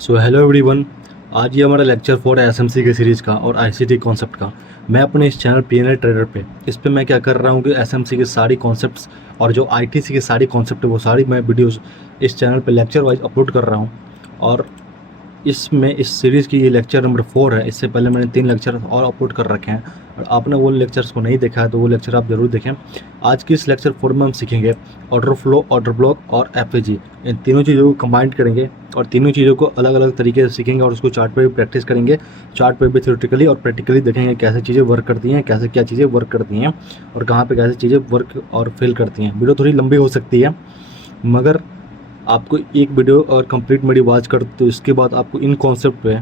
So hello everyone. आज ये हमारा लेक्चर 4 है एसएमसी के सीरीज़ का और आईसीटी कॉन्सेप्ट का। मैं अपने इस चैनल पीएनएल ट्रेडर पे इस पे मैं क्या कर रहा हूँ कि एसएमसी के सारी कॉन्सेप्ट्स और जो आईटीसी के सारी कॉन्सेप्ट है वो सारी मैं वीडियोस इस चैनल पे लेक्चर वाइज अपलोड कर रहा हूँ। और इसमें इस सीरीज़ की ये लेक्चर नंबर 4 है। इससे पहले मैंने 3 लेक्चर और अपलोड कर रखे हैं और आपने वो लेक्चर्स को नहीं देखा है तो वो लेक्चर आप ज़रूर देखें। आज की इस लेक्चर 4 में हम सीखेंगे ऑर्डर फ्लो, ऑर्डर ब्लॉक और एफएजी। इन तीनों चीज़ों को कंबाइन करेंगे और तीनों चीज़ों को अलग अलग तरीके से सीखेंगे और उसको चार्ट पे भी प्रैक्टिस करेंगे। चार्ट पे भी थ्योरेटिकली और प्रैक्टिकली देखेंगे कैसे चीज़ें वर्क करती हैं, कैसे क्या चीज़ें वर्क करती हैं और कहाँ पे कैसे चीज़ें वर्क और फेल करती हैं। वीडियो थोड़ी लंबी हो सकती है मगर आपको एक वीडियो और कंप्लीट मेरी वॉच कर तो इसके बाद आपको इन कॉन्सेप्ट पे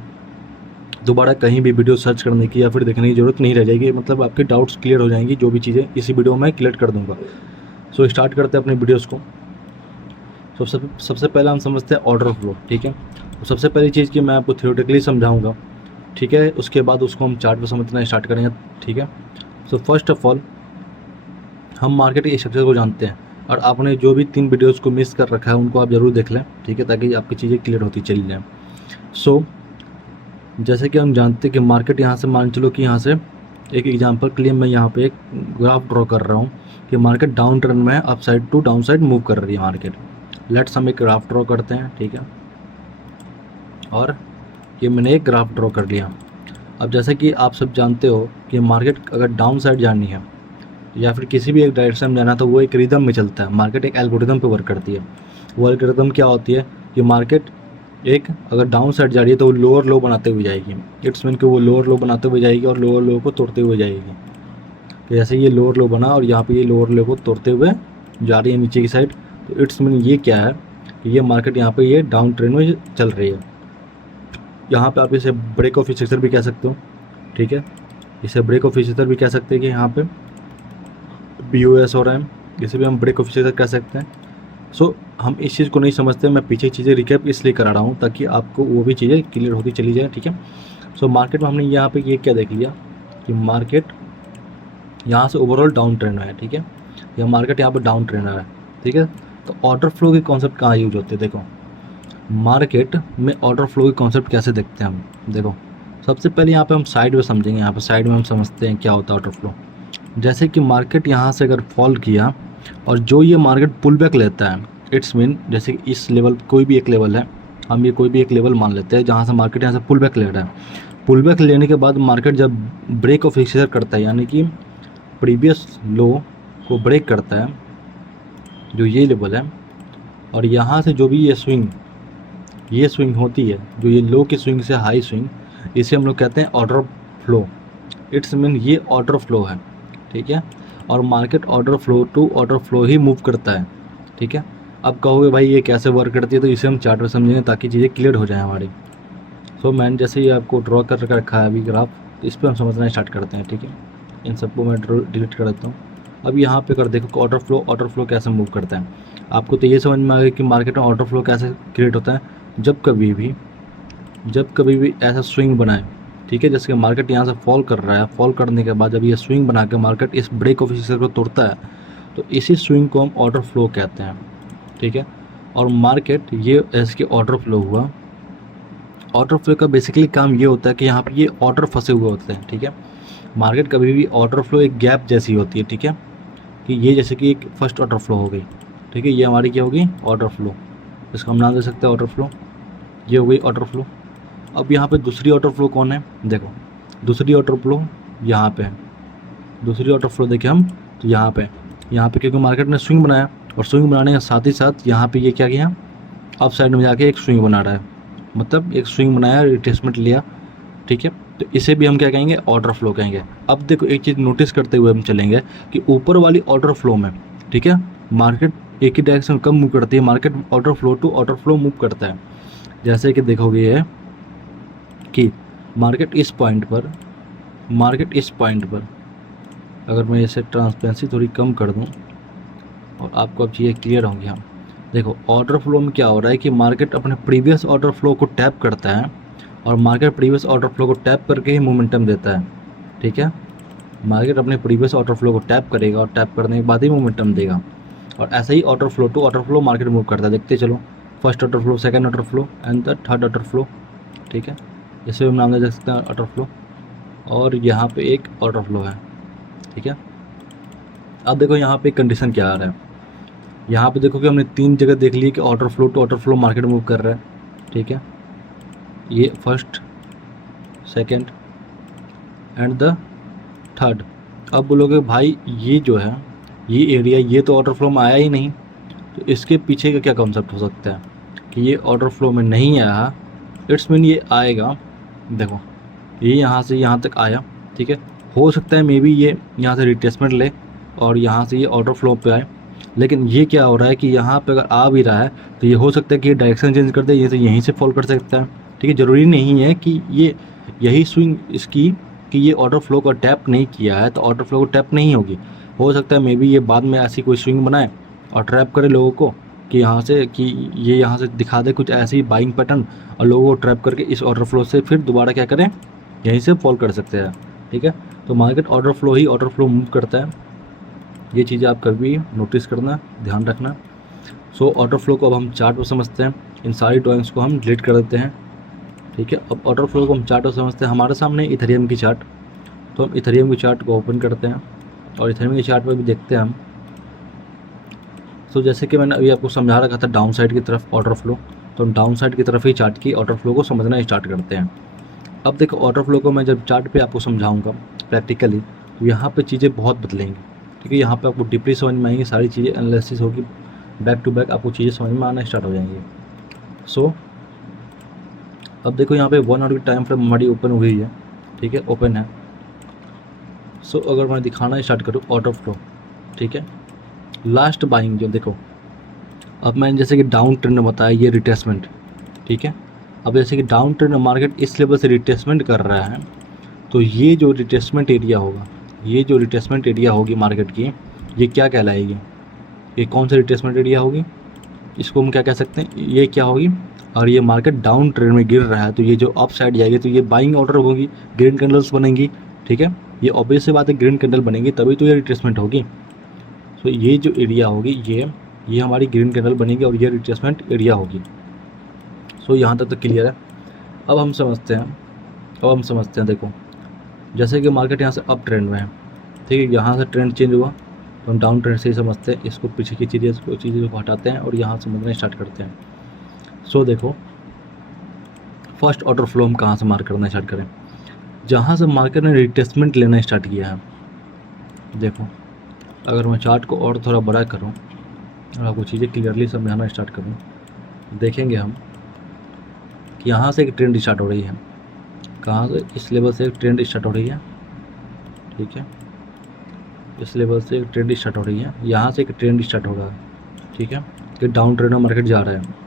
दोबारा कहीं भी वीडियो सर्च करने की या फिर देखने की ज़रूरत नहीं रह जाएगी। मतलब आपके डाउट्स क्लियर हो जाएंगी, जो भी चीज़ें इसी वीडियो में क्लियर कर दूंगा। सो स्टार्ट करते हैं अपने वीडियोस को। तो सबसे पहले हम समझते हैं ऑर्डर फ्लो। ठीक है, तो सबसे पहली चीज़ कि मैं आपको थ्योरेटिकली समझाऊंगा, ठीक है, उसके बाद उसको हम चार्ट पे समझना स्टार्ट करेंगे। ठीक है, सो फर्स्ट ऑफ ऑल हम मार्केट के स्ट्रक्चर को जानते हैं और आपने जो भी 3 वीडियोज़ को मिस कर रखा है उनको आप ज़रूर देख लें, ठीक है, ताकि आपकी चीज़ें क्लियर होती चली जाएँ। सो जैसे कि हम जानते हैं कि मार्केट यहाँ से मान चलो कि यहाँ से एक एग्जांपल के लिए मैं यहाँ पे एक ग्राफ ड्रॉ कर रहा हूँ कि मार्केट डाउन ट्रेंड में up side to down side move कर रही है मार्केट। लेट्स हम एक ग्राफ ड्रॉ करते हैं, ठीक है, और ये मैंने एक ग्राफ ड्रॉ कर लिया। अब जैसे कि आप सब जानते हो कि मार्केट अगर डाउन साइड जानी है या फिर किसी भी एक डायरेक्शन में जाना तो वो एक रिदम में चलता है। मार्केट एक एल्गोरिदम पे वर्क करती है। वो एल्गोरिदम क्या होती है कि मार्केट एक अगर डाउन साइड जा रही है तो वो लोअर लो बनाते हुए जाएगी। इट्स मीन कि वो लोअर लो बनाते हुए जाएगी और लोअर लो को तोड़ते हुए जाएगी। तो जैसे ये लोअर लो बना और यहाँ पे ये लोअर लो को तोड़ते हुए जा रही है नीचे की साइड, तो इट्स मीन ये क्या है कि ये मार्केट यहाँ पे ये डाउन ट्रेंड में चल रही है। यहाँ पे आप इसे ब्रेक ऑफ स्ट्रक्चर भी कह सकते हो, ठीक है, इसे ब्रेक ऑफ स्ट्रक्चर भी कह सकते हैं कि यहाँ पे BOS हो रहा है, इसे भी हम ब्रेक ऑफ स्ट्रक्चर कह सकते हैं। सो हम इस चीज़ को नहीं समझते, मैं पीछे चीज़ें रिकैप इसलिए करा रहा हूँ ताकि आपको वो भी चीज़ें क्लियर होती चली जाए, ठीक है। सो मार्केट में हमने यहाँ पे ये क्या देख लिया कि मार्केट यहाँ से ओवरऑल डाउन ट्रेंड है, ठीक है, या मार्केट यहाँ पे डाउन ट्रेंड है, ठीक है। तो ऑर्डर फ्लो के कॉन्सेप्ट कहाँ यूज होते हैं? देखो मार्केट में ऑर्डर फ्लो के कॉन्सेप्ट कैसे देखते हैं हम। देखो सबसे पहले यहाँ पे हम साइड में समझेंगे। यहाँ पे साइड में हम समझते हैं क्या होता है ऑर्डर फ्लो। जैसे कि मार्केट यहाँ से अगर फॉल किया और जो ये मार्केट पुल बैक लेता है, इट्स मीन जैसे कि इस लेवल कोई भी एक लेवल है, हम ये कोई भी एक लेवल मान लेते हैं जहाँ से मार्केट यहाँ से पुल बैक ले रहा है। पुल बैक लेने के बाद मार्केट जब ब्रेक ऑफ स्ट्रक्चर करता है यानी कि प्रीवियस लो को ब्रेक करता है जो ये लेवल है, और यहाँ से जो भी ये स्विंग होती है, जो ये लो की स्विंग से हाई स्विंग, इसे हम लोग कहते हैं ऑर्डर फ्लो। इट्स मीन ये ऑर्डर फ्लो है, ठीक है, और market order flow to order flow ही मूव करता है, ठीक है। अब कहोगे भाई ये कैसे वर्क करती है, तो इसे हम चार्ट में समझेंगे ताकि चीज़ें क्लियर हो जाए हमारी। सो मैंने जैसे ही आपको ड्रॉ कर रखा है अभी ग्राफ, तो इस पर हम समझना स्टार्ट करते हैं, ठीक है। इन सबको मैं डिलीट कर देता हूँ। अब यहाँ पे कर देखो ऑर्डर फ्लो कैसे मूव करता है। आपको तो ये समझ में आ गया कि मार्केट में ऑर्डर फ्लो कैसे क्रिएट होता है। जब कभी भी ऐसा स्विंग बनाए, ठीक है, जैसे कि मार्केट यहाँ से फॉल कर रहा है, फॉल करने के बाद जब ये स्विंग बना के मार्केट इस ब्रेक ऑफ स्ट्रक्चर को तोड़ता है तो इसी स्विंग को हम ऑर्डर फ्लो कहते हैं, ठीक है। और मार्केट ये इसके ऑर्डर फ्लो हुआ। ऑर्डर फ्लो का बेसिकली काम ये होता है कि यहाँ पे ये ऑर्डर फंसे हुए होते हैं, ठीक है। मार्केट कभी भी ऑर्डर फ्लो एक गैप जैसी होती है, ठीक है, कि ये जैसे कि एक फर्स्ट ऑर्डर फ्लो हो गई, ठीक है, ये हमारी क्या होगी ऑर्डर फ्लो, इसका हम नाम दे सकते हैं ऑर्डर फ्लो। ये हो गई ऑर्डर फ्लो। अब यहाँ पे दूसरी ऑर्डर फ्लो कौन है? देखो दूसरी ऑर्डर फ्लो यहाँ पे है। दूसरी ऑर्डर फ्लो देखें हम तो यहाँ पे क्योंकि मार्केट ने स्विंग बनाया और स्विंग बनाने के साथ ही साथ यहाँ पे ये क्या किया, अप साइड में जाके एक स्विंग बना रहा है, मतलब एक स्विंग बनाया, रिट्रेसमेंट लिया, ठीक है। तो इसे भी हम क्या कहेंगे, ऑर्डर फ्लो कहेंगे। अब देखो एक चीज़ नोटिस करते हुए हम चलेंगे कि ऊपर वाली ऑर्डर फ्लो में, ठीक है, मार्केट एक ही डायरेक्शन कम मूव करती है, market order flow to order flow move करता है। जैसे कि देखोगे ये कि मार्केट इस पॉइंट पर अगर मैं इसे ट्रांसपेरेंसी थोड़ी कम कर दूं और आपको अब चीज़ें क्लियर होंगी। हम देखो ऑर्डर फ्लो में क्या हो रहा है कि मार्केट अपने प्रीवियस ऑर्डर फ्लो को टैप करता है और मार्केट प्रीवियस ऑर्डर फ्लो को टैप करके ही मोमेंटम देता है, ठीक है। मार्केट अपने प्रीवियस ऑर्डर फ्लो को टैप करेगा और टैप करने के बाद ही मोमेंटम देगा, और ऐसे ही order flow to order flow market move करता है। देखते चलो first order flow, second order flow and the third order flow, ठीक है। इसे हम नाम दे सकते हैं ऑर्डर फ्लो, और यहाँ पे एक ऑर्डर फ्लो है, ठीक है। अब देखो यहाँ पे कंडीशन क्या आ रहा है, यहाँ पे देखो कि हमने 3 जगह देख ली कि order flow to order flow market move कर रहा है, ठीक है। ये first, second and the third. अब बोलोगे भाई ये जो है ये एरिया, ये तो ऑर्डर फ्लो में आया ही नहीं, तो इसके पीछे का क्या कॉन्सेप्ट हो सकता है कि ये ऑर्डर फ्लो में नहीं आया, इट्स मीन ये आएगा। देखो ये यहाँ से यहाँ तक आया, ठीक है। हो सकता है मे बी ये यहाँ से रिट्रेसमेंट ले और यहाँ से ये ऑर्डर फ्लो पे आए, लेकिन ये क्या हो रहा है कि यहाँ पे अगर आ भी रहा है तो ये हो सकता है कि ये डायरेक्शन चेंज कर दे, ये तो यहीं से फॉल कर सकता है, ठीक है। ज़रूरी नहीं है कि ये यही स्विंग इसकी कि ये ऑर्डर फ्लो को टैप नहीं किया है तो ऑर्डर फ्लो को टैप नहीं होगी। हो सकता है मे बी ये बाद में ऐसी कोई स्विंग बनाए और ट्रैप करे लोगों को कि यहाँ से कि ये यहाँ से दिखा दे कुछ ऐसी बाइंग पैटर्न, और लोगों को ट्रैप करके इस ऑर्डर फ्लो से फिर दोबारा क्या करें, यहीं से फॉल कर सकते हैं, ठीक है। तो मार्केट ऑर्डर फ्लो ही ऑर्डर फ्लो मूव करता है, ये चीज़ें आप कभी नोटिस करना, ध्यान रखना। सो ऑर्डर फ्लो को अब हम चार्ट पर समझते हैं, इन सारी ड्राइंग्स को हम डिलीट कर देते हैं, ठीक है। अब ऑर्डर फ्लो को हम चार्ट पर समझते हैं। हमारे सामने इथेरियम की चार्ट, तो हम इथेरियम की चार्ट को ओपन करते हैं और इथेरियम की चार्ट पर भी देखते हैं हम। तो जैसे कि मैंने अभी आपको समझा रखा था डाउन साइड की तरफ ऑर्डर फ्लो, तो हम डाउन साइड की तरफ ही चार्ट की ऑर्डर फ्लो को समझना स्टार्ट करते हैं। अब देखो ऑर्डर फ्लो को मैं जब चार्ट पे आपको समझाऊंगा प्रैक्टिकली, तो यहाँ पे चीज़ें बहुत बदलेंगी, ठीक है। यहाँ पे आपको डीपली समझ में आएंगी, सारी चीज़ें एनालिसिस होगी, बैक टू बैक आपको चीज़ें समझ में आना स्टार्ट हो जाएंगी। सो अब देखो यहाँ पे 1 आवर की टाइम फ्रेम हमारी ओपन हुई है, ठीक है, ओपन है। सो अगर मैं दिखाना स्टार्ट करूँ ऑर्डर फ्लो, ठीक है, लास्ट बाइंग जो देखो, अब मैंने जैसे कि डाउन ट्रेंड बताया ये रिट्रेसमेंट, ठीक है। अब जैसे कि डाउन ट्रेंड मार्केट इस लेवल से रिट्रेसमेंट कर रहा है, तो ये जो रिट्रेसमेंट एरिया होगा, ये जो रिट्रेसमेंट एरिया होगी मार्केट की, ये क्या कहलाएगी, ये कौन सा रिट्रेसमेंट एरिया होगी, इसको हम क्या कह सकते हैं, ये क्या होगी। और ये मार्केट डाउन ट्रेंड में गिर रहा है तो ये जो अप साइड जाएगी तो ये बाइंग ऑर्डर होगी, ग्रीन कैंडल्स बनेंगी, ठीक है। ये ऑब्वियस सी बात है, ग्रीन कैंडल बनेंगी तभी तो ये रिट्रेसमेंट होगी। तो ये जो एरिया होगी ये हमारी ग्रीन कैंडल बनेगी और ये रिट्रेसमेंट एरिया होगी। सो यहाँ तक तो क्लियर है। अब हम समझते हैं, देखो जैसे कि मार्केट यहाँ से अप ट्रेंड में है, ठीक है, यहाँ से ट्रेंड चेंज हुआ तो हम डाउन ट्रेंड से ही समझते हैं, इसको पीछे की चीज़ों को हटाते हैं और यहाँ समझना स्टार्ट करते हैं। सो देखो फर्स्ट ऑर्डर फ्लो हम कहाँ से मार्क करना स्टार्ट करें, जहाँ से मार्केट ने रिट्रेसमेंट लेना स्टार्ट किया है। देखो अगर मैं चार्ट को और थोड़ा बड़ा करूँ और आपको चीज़ें क्लियरली समझाना स्टार्ट करूँ, देखेंगे हम कि यहाँ से एक ट्रेंड स्टार्ट हो रही है, कहाँ से, इस लेवल से एक ट्रेंड स्टार्ट हो रही है, ठीक है, इस लेवल से एक ट्रेंड स्टार्ट हो रही है, यहाँ से एक ट्रेंड स्टार्ट हो रहा है, ठीक है, कि डाउन ट्रेंड में मार्केट जा रहा है।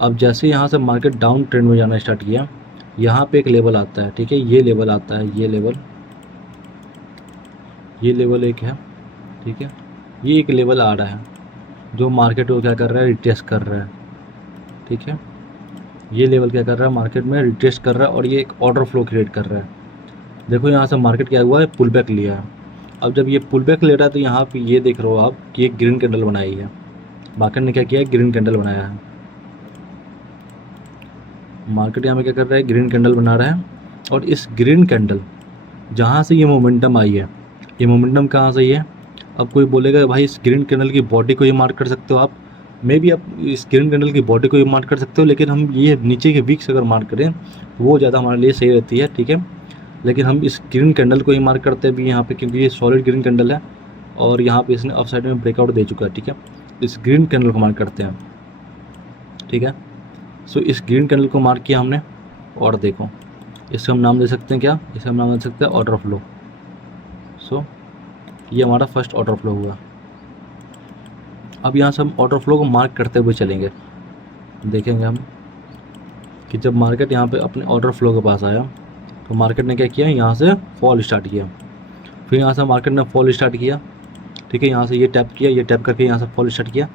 अब जैसे यहाँ से मार्केट डाउन ट्रेंड में जाना स्टार्ट किया, यहाँ पे एक लेवल आता है, ठीक है, ये लेवल आता है, ये लेवल एक है, ठीक है, ये एक लेवल आ रहा है जो मार्केट को क्या कर रहा है, रिटेस्ट कर रहा है, ठीक है। ये लेवल क्या कर रहा है, मार्केट में रिटेस्ट कर रहा है और ये एक ऑर्डर फ्लो क्रिएट कर रहा है। देखो यहाँ से मार्केट क्या हुआ है, पुल बैक लिया है। अब जब ये पुल बैक ले रहा है तो यहाँ पे ये देख रहे हो आप कि एक ग्रीन कैंडल बनाई है, मार्केट ने क्या किया है, ग्रीन कैंडल बनाया है। मार्केट यहाँ पे क्या कर रहा है, ग्रीन कैंडल बना रहा है, और इस ग्रीन कैंडल जहाँ से ये मोमेंटम आई है, ये मोमेंटम कहाँ से है। अब कोई बोलेगा भाई इस ग्रीन कैंडल की बॉडी को ये मार्क कर सकते हो आप, मे बी आप इस ग्रीन कैंडल की बॉडी को ये मार्क कर सकते हो, लेकिन हम ये नीचे के वीक्स अगर मार्क करें तो वो ज़्यादा हमारे लिए सही रहती है, ठीक है। लेकिन हम इस ग्रीन कैंडल को ही मार्क करते हैं भी यहाँ पे, क्योंकि ये सॉलिड ग्रीन कैंडल है और यहाँ पे इसने अप साइड में ब्रेकआउट दे चुका है, ठीक है। इस ग्रीन कैंडल को मार्क करते हैं, ठीक है। सो इस ग्रीन कैंडल को मार्क किया हमने, और देखो इसका हम नाम दे सकते हैं क्या, इसका हम नाम दे सकते हैं ऑर्डर फ्लो। सो ये हमारा फर्स्ट ऑर्डर फ्लो हुआ। अब यहाँ से हम ऑर्डर फ्लो को मार्क करते हुए चलेंगे, देखेंगे हम कि जब मार्केट यहाँ पे अपने ऑर्डर फ्लो के पास आया तो मार्केट ने क्या किया, यहाँ से फॉल स्टार्ट किया, फिर यहाँ से मार्केट ने फॉल स्टार्ट किया, ठीक है, यहाँ से ये टैप किया, ये टैप करके यहाँ से फॉल स्टार्ट किया।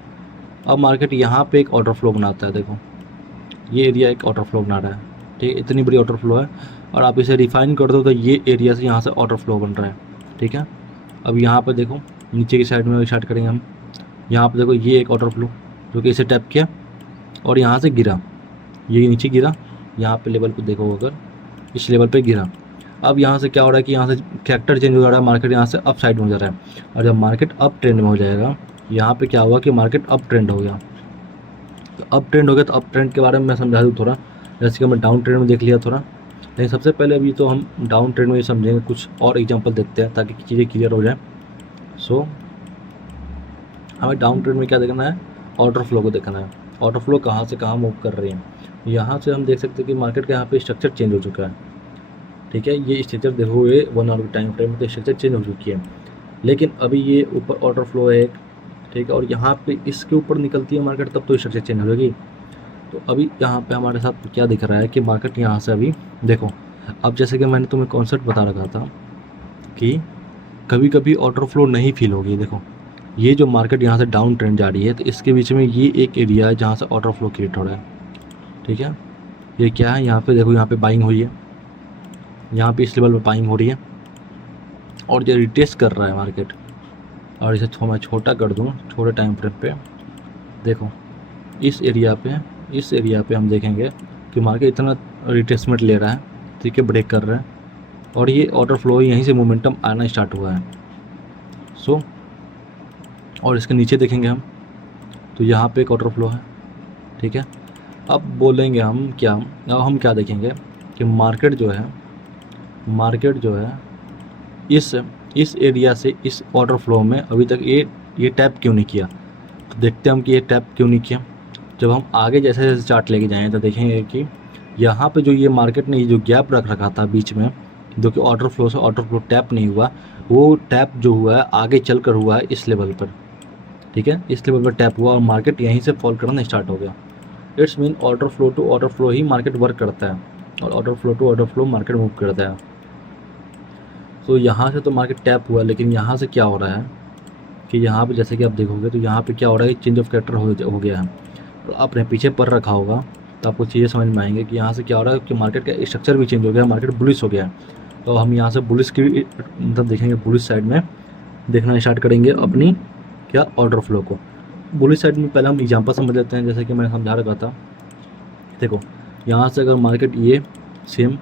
अब मार्केट यहाँ पे एक ऑर्डर फ्लो बनाता है, देखो ये एरिया एक ऑर्डर फ्लो बना रहा है, ठीक है, इतनी बड़ी ऑर्डर फ्लो है, और आप इसे रिफाइन कर दो तो ये एरिया से यहाँ से ऑर्डर फ्लो बन रहा है, ठीक है। अब यहाँ पर देखो नीचे की साइड में स्टार्ट करेंगे हम, यहाँ पर देखो ये एक ऑर्डर फ्लो जो कि इसे टैप किया, और यहाँ से गिरा, ये नीचे गिरा, यहाँ पे लेवल पे देखो अगर इस लेवल पे गिरा। अब यहाँ से क्या हो रहा है कि यहाँ से कैरेक्टर चेंज हो जा रहा है, मार्केट यहाँ से अप साइड में हो जा रहा है। और जब मार्केट अप ट्रेंड में हो जाएगा, यहाँ पे क्या हुआ कि मार्केट अप ट्रेंड हो गया। तो अप ट्रेंड हो गया, तो अप ट्रेंड के बारे में मैं समझा दूँ थोड़ा, जैसे कि हमने डाउन ट्रेंड में देख लिया थोड़ा, लेकिन सबसे पहले अभी तो हम डाउन ट्रेंड में समझेंगे, कुछ और एग्जांपल देखते हैं ताकि चीज़ें क्लियर हो जाए। सो हमें डाउन ट्रेंड में क्या देखना है, ऑर्डर फ्लो को देखना है। ऑर्डर फ्लो कहाँ से कहाँ मूव कर रही है, यहाँ से हम देख सकते हैं कि मार्केट का यहाँ पे स्ट्रक्चर चेंज हो चुका है। ठीक है, ये स्ट्रक्चर देखो ये 1 आवर टाइम फ्रेम में तो स्ट्रक्चर चेंज हो चुकी है, लेकिन अभी ये ऊपर ऑर्डर फ्लो है एक, ठीक है, और यहाँ पे इसके ऊपर निकलती है मार्केट तब तो स्ट्रक्चर चेंज हो जाएगी। तो अभी यहाँ पे हमारे साथ क्या दिख रहा है कि मार्केट यहाँ से अभी देखो, अब जैसे कि मैंने तुम्हें कॉन्सेप्ट बता रखा था कि कभी कभी ऑर्डर फ्लो नहीं फील होगी। देखो ये जो मार्केट यहाँ से डाउन ट्रेंड जा रही है, तो इसके बीच में ये एक एरिया है जहाँ से ऑर्डर फ्लो क्रिएट हो रहा है। ठीक है, ये क्या है, यहाँ पे देखो, यहाँ पे बाइंग हुई है, यहाँ पे इस लेवल पे बाइंग हो रही है, और ये रिटेस्ट कर रहा है मार्केट। और इसे मैं छोटा कर दूँ, छोटे टाइम फ्रेम पे देखो, इस एरिया पे हम देखेंगे कि मार्केट इतना रिटेस्टमेंट ले रहा है, ठीक है, ब्रेक कर रहा है, और ये ऑर्डर फ्लो यहीं से मोमेंटम आना स्टार्ट हुआ है। सो और इसके नीचे देखेंगे हम, तो यहाँ पे एक ऑर्डर फ्लो है। ठीक है, अब बोलेंगे हम क्या, अब हम क्या देखेंगे कि मार्केट जो है इस एरिया से इस ऑर्डर फ्लो में अभी तक ये टैप क्यों नहीं किया। तो देखते हैं हम कि ये टैप क्यों नहीं किया। जब हम आगे जैसे जैसे चार्ट लेके जाएँ तो देखेंगे कि यहाँ पे जो ये मार्केट ने ये जो गैप रख रखा था बीच में, जो कि ऑर्डर फ्लो से ऑर्डर फ्लो टैप नहीं हुआ, वो टैप जो हुआ है आगे चल कर हुआ है इस लेवल पर। ठीक है, इस लेवल पर टैप हुआ और मार्केट यहीं से फॉल करना स्टार्ट हो गया। It's mean order flow to order flow ही मार्केट वर्क करता है, और order flow to order flow market move करता है। तो यहाँ से तो मार्केट टैप हुआ, लेकिन यहाँ से क्या हो रहा है कि यहाँ पे जैसे कि आप देखोगे तो यहाँ पे क्या हो रहा है, चेंज ऑफ कैरेक्टर हो गया है। तो आपने पीछे पर रखा होगा तो आपको चीज़ें समझ में आएंगे कि यहाँ से क्या हो रहा है कि मार्केट का स्ट्रक्चर भी चेंज हो गया, मार्केट बुलिश हो गया है। तो हम यहाँ से बुलिश की मतलब देखेंगे, बुलिश साइड में देखना स्टार्ट करेंगे अपनी क्या ऑर्डर फ्लो को। बुलिश साइड में पहले हम एग्जांपल समझ लेते हैं, जैसे कि मैंने समझा रखा था। देखो यहाँ से अगर मार्केट ये सेम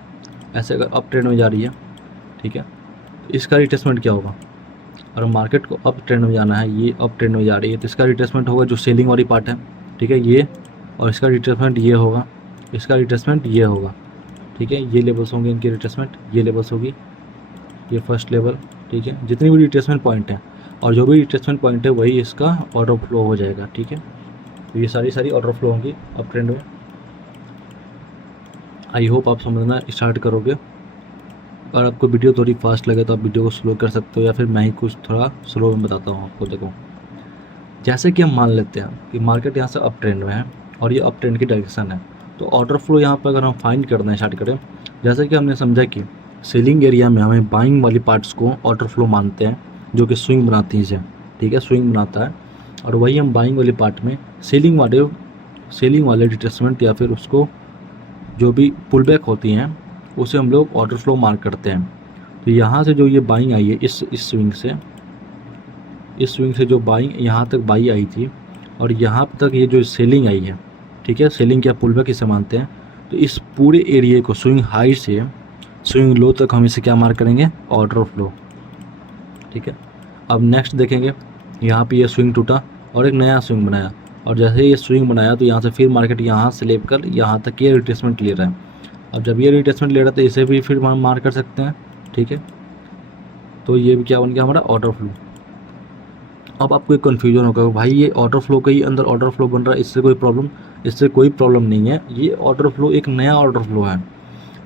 ऐसे अगर अप ट्रेंड में जा रही है, ठीक है, तो इसका रिट्रेसमेंट क्या होगा। और मार्केट को अप ट्रेंड में जाना है, ये अप ट्रेंड में जा रही है, तो इसका रिट्रेसमेंट होगा जो सेलिंग वाली पार्ट है, ठीक है, ये, और इसका रिट्रेसमेंट ये होगा, इसका रिट्रेसमेंट ये होगा। ठीक है, ये लेवल्स होंगे इनके रिट्रेसमेंट, ये लेवल्स होगी, ये फर्स्ट लेवल। ठीक है, जितनी भी रिट्रेसमेंट पॉइंट है और जो भी रिट्रेसमेंट पॉइंट है वही इसका ऑर्डर फ्लो हो जाएगा। ठीक है, तो ये सारी ऑर्डर फ्लो होंगी अप ट्रेंड में। आई होप आप समझना स्टार्ट करोगे। और आपको वीडियो थोड़ी फास्ट लगे तो आप वीडियो को स्लो कर सकते हो, या फिर मैं ही कुछ थोड़ा स्लो में बताता हूँ आपको। देखो जैसे कि हम मान लेते हैं कि मार्केट यहाँ से अप ट्रेंड में है और ये अप ट्रेंड की डायरेक्शन है, तो ऑर्डर फ्लो यहाँ पर अगर हम फाइंड करना स्टार्ट करें, जैसे कि हमने समझा कि सेलिंग एरिया में हमें बाइंग वाली पार्ट्स को ऑर्डर फ्लो मानते हैं, जो कि स्विंग बनाती है इसे। ठीक है, स्विंग बनाता है, और वही हम बाइंग वाली पार्ट में सेलिंग वाले रिट्रेसमेंट या फिर उसको जो भी पुल बैक होती हैं उसे हम लोग ऑर्डर फ्लो मार्क करते हैं। तो यहाँ से जो ये बाइंग आई है इस स्विंग से जो बाइंग यहाँ तक बाई आई थी, और यहाँ तक ये जो सेलिंग आई है, ठीक है, सेलिंग या पुल बैक इसे मानते हैं। तो इस पूरे एरिया को स्विंग हाई से स्विंग लो तक हम इसे क्या मार्क करेंगे, ऑर्डर फ्लो। ठीक है, अब नेक्स्ट देखेंगे, यहाँ पे ये स्विंग टूटा और एक नया स्विंग बनाया, और जैसे ये स्विंग बनाया तो यहाँ से फिर मार्केट यहाँ से लेकर यहाँ तक ये रिट्रेसमेंट ले रहा है। अब जब ये रिट्रेसमेंट ले रहा है तो इसे भी फिर हम मार्क कर सकते हैं। ठीक है, तो ये भी क्या बन गया हमारा ऑर्डर फ्लो। अब आपको एक कन्फ्यूजन होगा, भाई ये ऑर्डर फ्लो के ही अंदर ऑर्डर फ्लो बन रहा है, इससे कोई प्रॉब्लम नहीं है। ये ऑर्डर फ्लो एक नया ऑर्डर फ्लो है,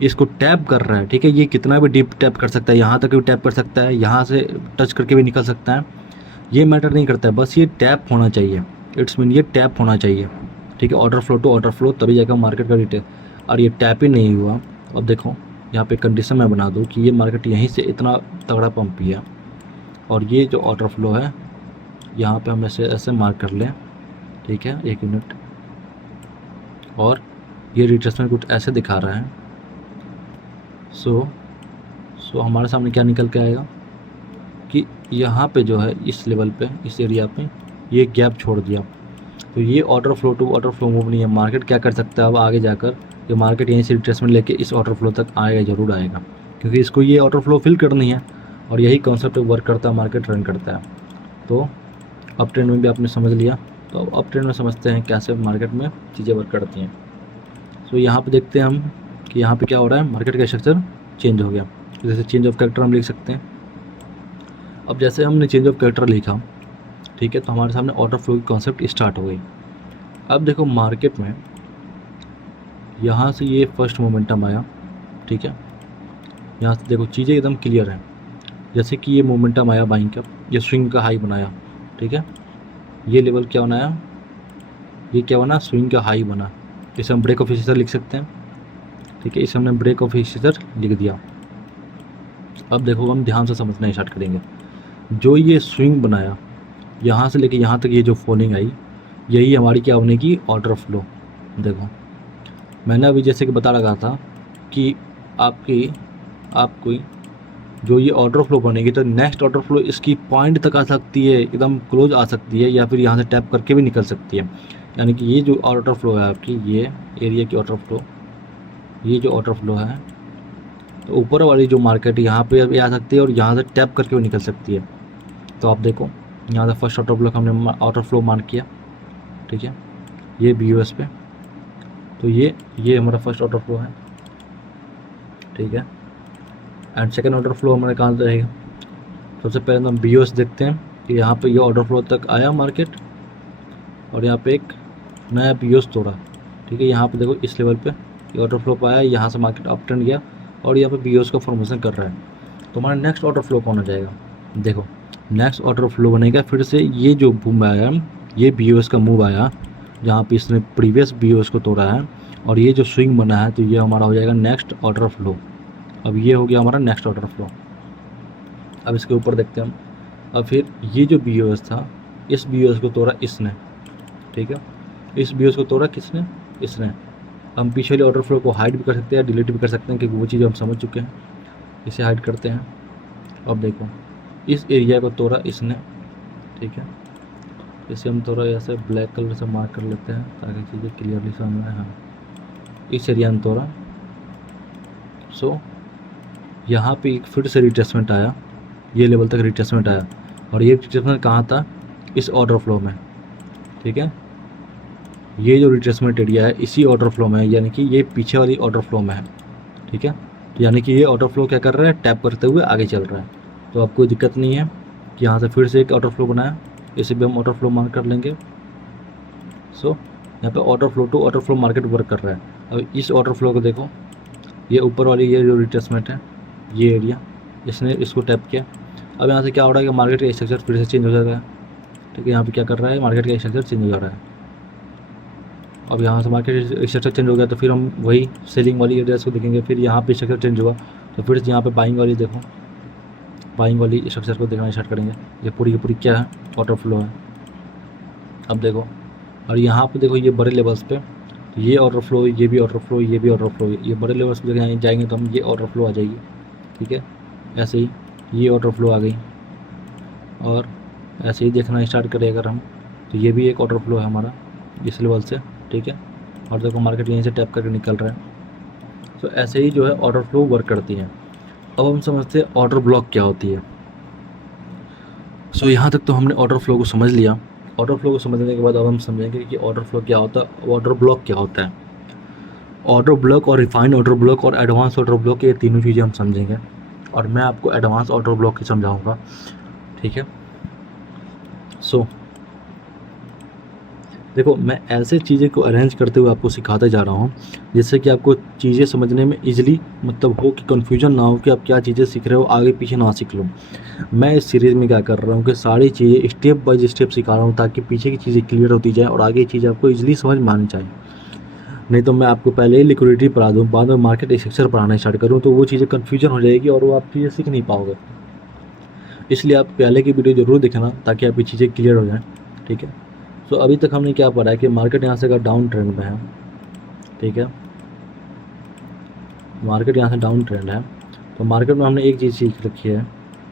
इसको टैप कर रहा है। ठीक है, ये कितना भी डीप टैप कर सकता है, यहाँ तक भी टैप कर सकता है, यहाँ से टच करके भी निकल सकता है, ये मैटर नहीं करता है, बस ये टैप होना चाहिए। इट्स मीन ये टैप होना चाहिए। ठीक है, order flow to order flow, तभी जाकर मार्केट का रिटेल, और ये टैप ही नहीं हुआ। अब देखो यहाँ पे कंडीशन मैं बना दूँ कि ये मार्केट यहीं से इतना तगड़ा पंप किया, और ये जो ऑर्डर फ्लो है यहाँ पे हम ऐसे मार्क कर लें। ठीक है, एक यूनिट, और ये रिट्रेसमेंट कुछ ऐसे दिखा रहा है। सो हमारे सामने क्या निकल के आएगा कि यहाँ पे जो है इस लेवल पे, इस एरिया पे ये गैप छोड़ दिया, तो ये order flow to order flow move नहीं है। मार्केट क्या कर सकता है अब आगे जाकर, ये मार्केट यहीं से रिट्रेसमेंट लेके इस ऑर्डर फ्लो तक आएगा, ज़रूर आएगा, क्योंकि इसको ये ऑर्डर फ्लो फिल करनी है और यही कॉन्सेप्ट वर्क करता है, मार्केट रन करता है। तो अप ट्रेंड में भी आपने समझ लिया, तो अब अप ट्रेंड में समझते हैं कैसे मार्केट में चीज़ें वर्क करती हैं। तो यहाँ पे देखते हैं हम कि यहाँ पे क्या हो रहा है, मार्केट का स्ट्रक्चर चेंज हो गया। जैसे चेंज ऑफ कैरेक्टर हम लिख सकते हैं। अब जैसे हमने चेंज ऑफ कैरेक्टर लिखा, ठीक है, तो हमारे सामने ऑर्डर फ्लो की कॉन्सेप्ट स्टार्ट हो गई। अब देखो मार्केट में यहाँ से ये फर्स्ट मोमेंटम आया, ठीक है, यहाँ से देखो चीज़ें एकदम क्लियर हैं। जैसे कि ये मोमेंटम आया बाइंग का, ये स्विंग का हाई बनाया, ठीक है, ये लेवल क्या बनाया, ये क्या बना, स्विंग का हाई बना। इसे हम ब्रेक ऑफ हिस्टर लिख सकते हैं, ठीक है, इसे हमने ब्रेक ऑफ हिस्टर लिख दिया। अब देखो हम ध्यान से समझना स्टार्ट करेंगे। जो ये स्विंग बनाया यहाँ से लेके यहाँ तक, ये जो फॉलिंग आई, यही हमारी क्या बनेगी, ऑर्डर फ्लो। देखो मैंने अभी जैसे कि बता लगा था कि आपकी जो ये ऑर्डर फ्लो बनेगी, तो नेक्स्ट ऑर्डर फ्लो इसकी पॉइंट तक आ सकती है, एकदम क्लोज आ सकती है, या फिर यहाँ से टैप करके भी निकल सकती है। यानी कि ये जो ऑर्डर फ्लो है आपकी, ये एरिया की ऑर्डर फ्लो, ये जो ऑर्डर फ्लो है, तो ऊपर वाली जो मार्केट यहाँ पे भी आ सकती है और यहाँ से टैप करके भी निकल सकती है। तो आप देखो यहाँ से फर्स्ट ऑर्डर ब्लॉक हमने ऑर्डर फ्लो मान किया, ठीक है, ये BOS पे, तो ये हमारा फर्स्ट ऑर्डर फ्लो है, ठीक है। एंड सेकंड ऑर्डर फ्लो हमारे कहाँ रहेगा, सबसे पहले हम BOS देखते हैं कि यहाँ पे ये ऑर्डर फ्लो तक आया मार्केट और यहाँ पे एक नया BOS तोड़ा, ठीक है। यहाँ पे देखो इस लेवल पे ये ऑर्डर फ्लो पाया, यहाँ से मार्केट अप ट्रेंड गया और यहाँ पे BOS का फॉर्मेशन कर रहा है। तो हमारा नेक्स्ट ऑर्डर फ्लो कौन हो जाएगा, देखो नेक्स्ट ऑर्डर फ्लो बनेगा फिर से ये जो बूम आया, ये BOS का मूव आया जहाँ पे इसने प्रीवियस BOS को तोड़ा है और ये जो स्विंग बना है, तो ये हमारा हो जाएगा नेक्स्ट ऑर्डर फ्लो। अब ये हो गया हमारा नेक्स्ट ऑर्डर फ्लो। अब इसके ऊपर देखते हैं हम, अब फिर ये जो BOS था, इस BOS को तोड़ा इसने, ठीक है, इस BOS को तोड़ा किसने, इसने। हम पीछे वाले ऑर्डर फ्लो को हाइड भी कर सकते हैं, डिलीट भी कर सकते हैं, क्योंकि वो चीज़ हम समझ चुके हैं। इसे हाइड करते हैं। अब देखो इस एरिया को तोड़ा इसने, ठीक है, इसे हम थोड़ा ऐसे ब्लैक कलर से मार्क कर लेते हैं ताकि चीज़ें क्लियरली समझ आए। हाँ, इस एरिया में तोड़ा। सो यहाँ पे एक फिर से रिट्रेसमेंट आया, ये लेवल तक रिट्रेसमेंट आया और ये रिट्रेसमेंट कहाँ था, इस ऑर्डर फ्लो में, ठीक है। ये जो रिट्रेसमेंट एरिया है इसी ऑर्डर फ्लो में है, यानी कि ये पीछे वाली ऑर्डर फ्लो में है, ठीक है। तो यानी कि ये ऑर्डर फ्लो क्या कर रहा है, टैप करते हुए आगे चल रहा है। तो अब कोई दिक्कत नहीं है कि यहाँ से फिर से एक ऑर्डर फ्लो बनाया, इसे भी हम ऑर्डर फ्लो मार्क कर लेंगे। सो यहाँ पे order flow to order flow market work कर रहा है। अब इस ऑर्डर फ्लो को देखो, ये ऊपर वाली ये जो रिट्रेसमेंट है, ये एरिया, इसने इसको टैप किया। अब यहाँ से क्या हो रहा है कि मार्केट का स्ट्रक्चर फिर से चेंज हो जाएगा, ठीक है। यहाँ पे क्या कर रहा है, मार्केट का स्ट्रक्चर चेंज हो जा रहा है। अब यहाँ से मार्केट स्ट्रक्चर चेंज हो गया तो फिर हम वही सेलिंग वाली एरियाज को देखेंगे। फिर यहाँ पे स्ट्रक्चर चेंज हुआ तो फिर यहाँ पे बाइंग वाली देखो, बाइंग वाली स्ट्रक्चर को देखना स्टार्ट करेंगे। ये पूरी की पूरी क्या है, ऑर्डर फ्लो है। अब देखो, और यहाँ पे देखो ये बड़े लेवल्स पे, तो ये ऑर्डर फ्लो, ये भी ऑर्डर फ्लो, ये भी ऑर्डर फ्लो, ये बड़े लेवल्स पे जगह जाएंगे तो हम ये ऑर्डर फ्लो आ जाएगी, ठीक है। ऐसे ही ये ऑर्डर फ्लो आ गई और ऐसे ही देखना स्टार्ट करें अगर हम, तो ये भी एक ऑर्डर फ्लो है हमारा इस लेवल से, ठीक है। और देखो मार्केट यहीं से टैप करके निकल रहा है। तो ऐसे ही जो है ऑर्डर फ्लो वर्क करती है। अब हम समझते हैं ऑर्डर ब्लॉक क्या होती है। सो यहाँ तक तो हमने ऑर्डर फ्लो को समझ लिया। ऑर्डर फ्लो को समझने के बाद अब हम समझेंगे कि ऑर्डर फ्लो क्या होता है, ऑर्डर ब्लॉक क्या होता है। ऑर्डर ब्लॉक और रिफाइंड ऑर्डर ब्लॉक और एडवांस ऑर्डर ब्लॉक, ये तीनों चीज़ें हम समझेंगे और मैं आपको एडवांस ऑर्डर ब्लॉक ही समझाऊंगा, ठीक है। सो देखो मैं ऐसे चीज़ें को अरेंज करते हुए आपको सिखाते जा रहा हूँ जिससे कि आपको चीज़ें समझने में इजीली मतलब हो, कि कन्फ्यूजन ना हो कि आप क्या चीज़ें सीख रहे हो, आगे पीछे ना सीख लो। मैं इस सीरीज़ में क्या कर रहा हूँ कि सारी चीज़ें स्टेप बाय स्टेप सिखा रहा हूँ ताकि पीछे की चीज़ें क्लियर होती जाए और आगे की चीज़ें आपको ईजिली समझ में आनी चाहिए। नहीं तो मैं आपको पहले ही लिक्विडिटी पढ़ा दूँ, बाद में मार्केट स्ट्रक्चर पढ़ाना स्टार्ट करूँ तो वो चीज़ें कन्फ्यूजन हो जाएगी और वो आप चीज़ें सीख नहीं पाओगे। इसलिए आप पहले की वीडियो ज़रूर देखना ताकि आपकी चीज़ें क्लियर हो जाएँ, ठीक है। सो अभी तक हमने क्या पढ़ा है कि मार्केट यहाँ से अगर डाउन ट्रेंड में है, ठीक है, मार्केट यहाँ से डाउन ट्रेंड है, तो मार्केट में हमने एक चीज़ सीख रखी है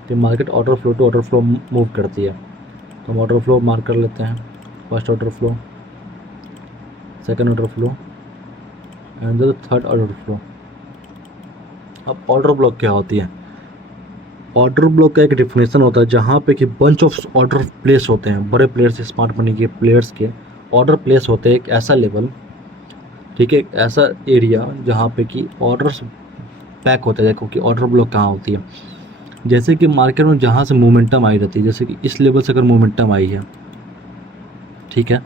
कि market order flow to order flow move करती है। तो हम ऑर्डर फ्लो मार्क कर लेते हैं, first order flow, second order flow and the third order flow. अब ऑर्डर ब्लॉक क्या होती है? ऑर्डर ब्लॉक का एक डिफिनेशन होता है जहाँ पे कि बंच ऑफ ऑर्डर प्लेस होते हैं, बड़े प्लेयर्स, स्मार्ट मनी के प्लेयर्स के ऑर्डर प्लेस होते हैं एक ऐसा लेवल, ठीक है, एक ऐसा एरिया जहाँ पे कि ऑर्डर्स पैक होता है। देखो कि ऑर्डर ब्लॉक कहाँ होती है, जैसे कि मार्केट में जहाँ से मोमेंटम आई रहती है, जैसे कि इस लेवल से अगर मोमेंटम आई है, ठीक है,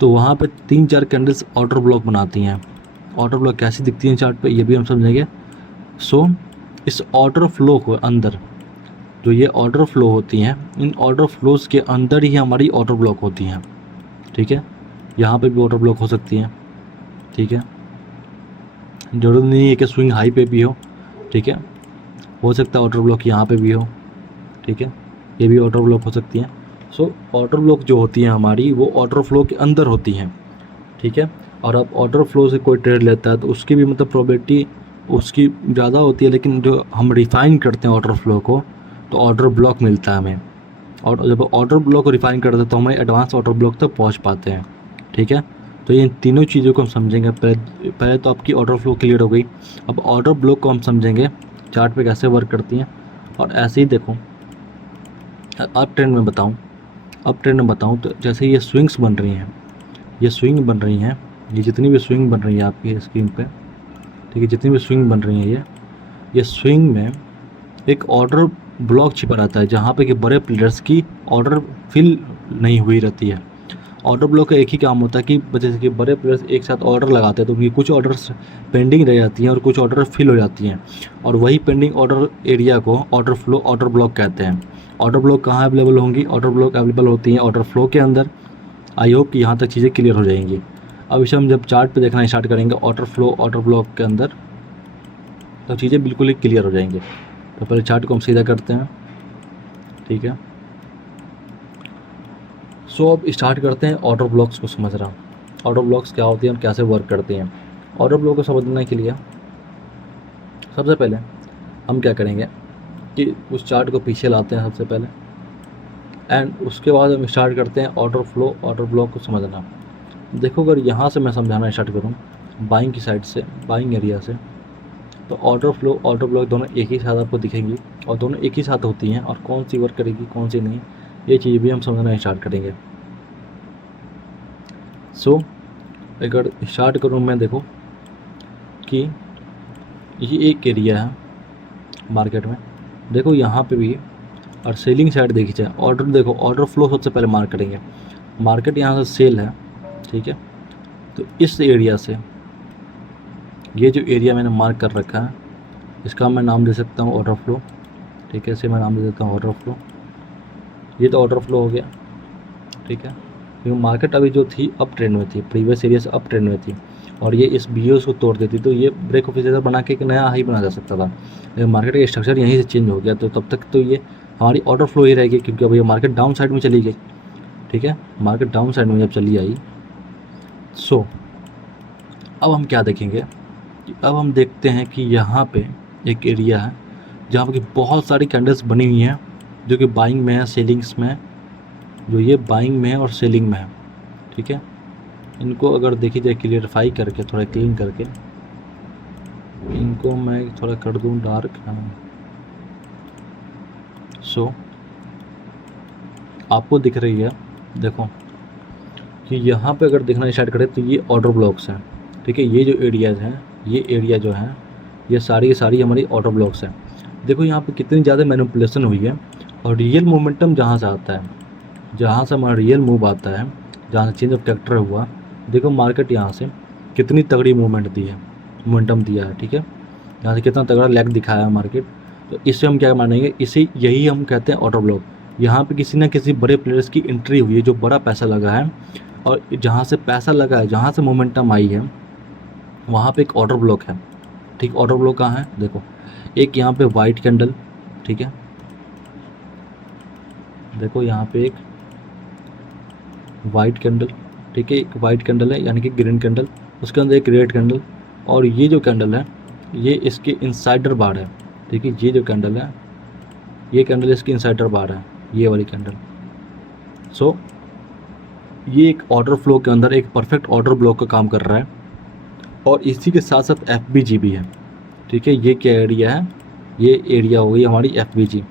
तो वहाँ पे 3-4 कैंडल्स ऑर्डर ब्लॉक बनाती हैं। ऑर्डर ब्लॉक कैसी दिखती है चार्ट पे, ये भी हम समझेंगे। सो इस ऑर्डर फ्लो को अंदर, जो ये ऑर्डर फ्लो होती हैं, इन ऑर्डर फ्लोज के अंदर ही हमारी ऑर्डर ब्लॉक होती हैं, ठीक है। यहाँ पे भी ऑर्डर ब्लॉक हो सकती हैं, ठीक है, जरूरी नहीं है कि स्विंग हाई पे भी हो, ठीक है, हो सकता है ऑर्डर ब्लॉक यहाँ पे भी हो, ठीक है, ये भी ऑर्डर ब्लॉक हो सकती हैं। सो ऑर्डर ब्लॉक जो होती हैं हमारी, वो ऑर्डर फ्लो के अंदर होती हैं, ठीक है। और अब ऑर्डर फ्लो से कोई ट्रेड लेता है तो उसकी भी मतलब प्रोबेबिलिटी उसकी ज़्यादा होती है, लेकिन जो हम रिफाइन करते हैं ऑर्डर फ्लो को, तो ऑर्डर ब्लॉक मिलता है हमें। और जब ऑर्डर ब्लॉक को रिफाइन करते हैं तो हमें एडवांस ऑर्डर ब्लॉक तक पहुंच पाते हैं, ठीक है। तो ये तीनों चीज़ों को हम समझेंगे। पहले तो आपकी ऑर्डर फ्लो क्लियर हो गई। अब ऑर्डर ब्लॉक को हम समझेंगे, चार्ट पे कैसे वर्क करती हैं। और ऐसे ही देखो, अब ट्रेंड में बताऊँ तो जैसे ये स्विंग्स बन रही हैं, ये स्विंग बन रही हैं, ये जितनी भी स्विंग बन रही है आपकी स्क्रीन पे, ठीक है, जितनी भी स्विंग बन रही हैं, ये स्विंग में एक ऑर्डर ब्लॉक छिपा रहता है जहाँ पे कि बड़े प्लेयर्स की ऑर्डर फिल नहीं हुई रहती है। ऑर्डर ब्लॉक का एक ही काम होता है कि जैसे कि बड़े प्लेयर्स एक साथ ऑर्डर लगाते हैं तो उनकी कुछ ऑर्डर्स पेंडिंग रह जाती हैं और कुछ ऑर्डर फिल हो जाती हैं, और वही पेंडिंग ऑर्डर एरिया को ऑर्डर फ्लो, ऑर्डर ब्लॉक कहते हैं। ऑर्डर ब्लॉक कहाँ अवेलेबल होंगी? ऑर्डर ब्लॉक अवेलेबल होती हैं ऑर्डर फ्लो के अंदर। आई होप कि यहाँ तक चीज़ें क्लियर हो जाएंगी। अब इसे हम जब चार्ट पे देखना स्टार्ट करेंगे ऑर्डर फ्लो, ऑर्डर ब्लॉक के अंदर, तो चीज़ें बिल्कुल ही क्लियर हो जाएंगी। तो पहले चार्ट को हम सीधा करते हैं, ठीक है। सो अब स्टार्ट करते हैं ऑर्डर ब्लॉक्स को समझना। ऑर्डर ब्लॉक्स क्या होती हैं और कैसे वर्क करती हैं। ऑर्डर ब्लॉक को समझने के लिए सबसे पहले हम क्या करेंगे कि उस चार्ट को पीछे लाते हैं सबसे पहले, एंड उसके बाद हम स्टार्ट करते हैं ऑर्डर फ्लो, ऑर्डर ब्लॉक को समझना। देखो अगर यहाँ से मैं समझाना स्टार्ट करूँ बाइंग की साइड से, बाइंग एरिया से, तो ऑर्डर फ्लो, ऑर्डर ब्लॉक दोनों एक ही साथ आपको दिखेंगी और दोनों एक ही साथ होती हैं, और कौन सी वर्क करेगी कौन सी नहीं, ये चीज़ भी हम समझना स्टार्ट करेंगे। सो अगर स्टार्ट करूँ मैं, देखो कि ये एक एरिया है मार्केट में, देखो यहाँ पे भी, और सेलिंग साइड देखी जाए, ऑर्डर देखो, ऑर्डर फ्लो सबसे पहले मार्क करेंगे। मार्केट यहाँ से सेल है, ठीक है, तो इस एरिया से, ये जो एरिया मैंने मार्क कर रखा है, इसका मैं नाम दे सकता हूँ ऑर्डर फ्लो, ठीक है, इसे मैं नाम दे देता हूँ ऑर्डर फ्लो। ये तो ऑर्डर फ्लो हो गया, ठीक है, क्योंकि मार्केट अभी जो थी अप ट्रेंड में थी, प्रीवियस एरिया से अप ट्रेंड में थी, और ये इस BOS को तोड़ देती तो ये ब्रेक ऑफिसर बना के एक नया हाई बना जा सकता था। लेकिन मार्केट का स्ट्रक्चर यहीं से चेंज हो गया, तो तब तक तो ये हमारी ऑर्डर फ्लो ही रहेगी, क्योंकि अब ये मार्केट डाउन साइड में चली गई, ठीक है, मार्केट डाउन साइड में जब चली आई। सो अब हम क्या देखेंगे कि अब हम देखते हैं कि यहाँ पे एक एरिया है जहाँ पर कि बहुत सारी कैंडल्स बनी हुई हैं, जो कि बाइंग में है, सेलिंग्स में, जो ये बाइंग में है और सेलिंग में है, ठीक है। इनको अगर देखी जाए क्लियरिफाई करके, थोड़ा क्लीन करके, इनको मैं थोड़ा कर दूँ डार्क। सो आपको दिख रही है, देखो कि यहाँ पे अगर देखना स्टार्ट करें तो ये ऑर्डर ब्लॉक्स हैं, ठीक है, ये जो एरियाज हैं, ये एरिया जो है, ये सारी हमारी ऑर्डर ब्लॉक्स हैं। देखो यहाँ पे कितनी ज़्यादा मैनिपुलेशन हुई है, और रियल मोमेंटम जहाँ से आता है, जहाँ से हमारा रियल मूव आता है, जहाँ से चेंज ऑफ कैरेक्टर हुआ, देखो मार्केट यहाँ से कितनी तगड़ी मूवमेंट दी है, मोमेंटम दिया है, ठीक है, यहाँ से कितना तगड़ा लैग दिखाया है मार्केट। तो इससे हम क्या मानेंगे, इसे यही हम कहते हैं ऑर्डर ब्लॉक। यहाँ पे किसी ना किसी बड़े प्लेयर्स की एंट्री हुई है, जो बड़ा पैसा लगा है, और जहाँ से पैसा लगा है, जहाँ से मोमेंटम आई है, वहाँ पे एक ऑर्डर ब्लॉक है, ठीक। ऑर्डर ब्लॉक कहाँ है? देखो एक यहाँ पे वाइट कैंडल, ठीक है, देखो यहाँ पे एक वाइट कैंडल, ठीक है, एक वाइट कैंडल है यानी कि ग्रीन कैंडल, उसके अंदर एक रेड कैंडल, और ये जो कैंडल है ये इसके इनसाइडर बार है, ठीक है, ये जो कैंडल है, ये कैंडल इसकी इनसाइडर बार है, ये वाली कैंडल। सो ये एक ऑर्डर फ्लो के अंदर एक परफेक्ट ऑर्डर ब्लॉक का काम कर रहा है और इसी के साथ साथ FVG भी है। ठीक है, ये क्या एरिया है, ये एरिया हो गई हमारी FVG।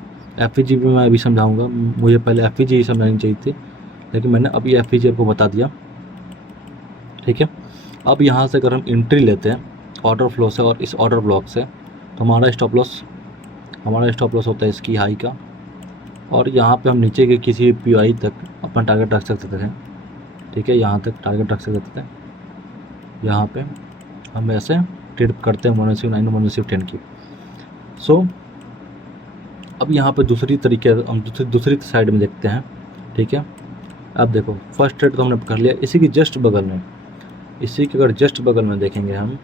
FVG भी मैं अभी समझाऊंगा, मुझे पहले FVG ही समझानी चाहिए थी लेकिन मैंने अभी FVG आपको बता दिया। ठीक है, अब यहाँ से अगर हम एंट्री लेते हैं ऑर्डर फ्लो से और इस ऑर्डर ब्लॉक से, तो हमारा स्टॉप लॉस होता है इसकी हाई का, और यहाँ पे हम नीचे के किसी PI तक अपना टारगेट रख सकते थे। ठीक है, यहाँ तक टारगेट रख सकते थे। यहाँ पे हम ऐसे ट्रेड करते हैं 1/9 1/10 की। सो अब यहाँ पे दूसरी तरीके हम दूसरी साइड में देखते हैं। ठीक है, अब देखो फर्स्ट ट्रेड तो हमने कर लिया, इसी की जस्ट बगल में, इसी के अगर जस्ट बगल में देखेंगे हम,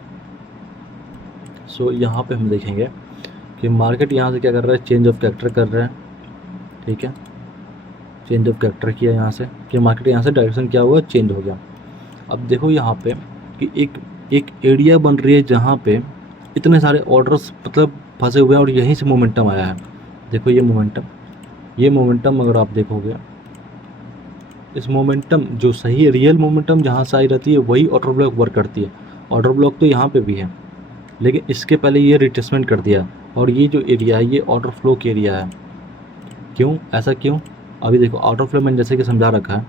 सो यहाँ पे हम देखेंगे कि मार्केट यहाँ से क्या कर रहा है, चेंज ऑफ कैरेक्टर कर रहा है। ठीक है, चेंज ऑफ कैरेक्टर किया यहाँ से कि मार्केट यहाँ से डायरेक्शन क्या हुआ, चेंज हो गया। अब देखो यहाँ पे कि एक एरिया बन रही है जहाँ पे इतने सारे ऑर्डर्स मतलब फंसे हुए हैं और यहीं से मोमेंटम आया है। देखो ये मोमेंटम अगर आप देखोगे, इस मोमेंटम जो सही रियल मोमेंटम जहाँ से आई रहती है वही ऑर्डर ब्लॉक वर्क करती है। ऑर्डर ब्लॉक तो यहाँ पे भी है लेकिन इसके पहले ये रिट्रेसमेंट कर दिया और ये जो एरिया है ये ऑर्डर फ्लो की एरिया है। क्यों, ऐसा क्यों? अभी देखो ऑर्डर फ्लो मैंने जैसे कि समझा रखा है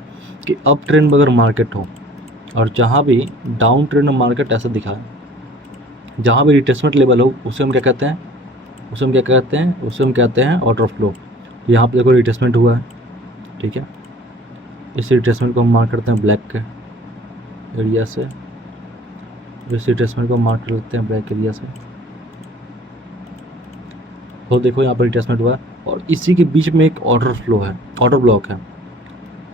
कि अप ट्रेंड अगर मार्केट हो और जहाँ भी डाउन ट्रेंड मार्केट ऐसा दिखा है, जहाँ भी रिट्रेसमेंट लेवल हो उसे हम क्या कहते हैं, उसे हम कहते हैं ऑर्डर फ्लो। तो यहाँ पे देखो रिट्रेसमेंट हुआ है। ठीक है, इस रिट्रेसमेंट को हम मार्क करते हैं ब्लैक के एरिया से, इस रिट्रेसमेंट को मार्क कर लेते हैं ब्लैक एरिया से। तो देखो यहाँ पर रिट्रेसमेंट हुआ है और इसी के बीच में एक ऑर्डर फ्लो है, ऑर्डर ब्लॉक है,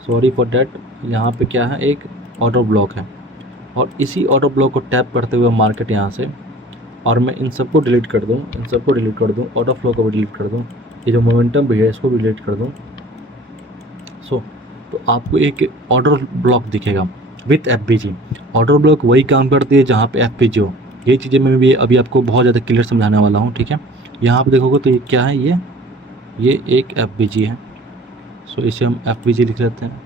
सॉरी फॉर डैट, यहाँ पे क्या है, एक ऑर्डर ब्लॉक है और इसी ऑर्डर ब्लॉक को टैप करते हुए मार्केट यहाँ से, और मैं इन सबको डिलीट कर दूँ, ऑर्डर फ्लो को भी डिलीट कर दूँ, ये जो मोमेंटम भी है इसको भी डिलीट कर दूँ। सो तो आपको एक ऑर्डर ब्लॉक दिखेगा विथ FVG। ऑर्डर ब्लॉक वही काम करती है जहाँ पे FVG हो। ये चीज़ें मैं भी अभी आपको बहुत ज़्यादा क्लियर समझाने वाला हूँ। ठीक है, यहाँ पे देखोगे तो ये क्या है, ये एक FVG है। सो इसे हम FVG लिख लेते हैं,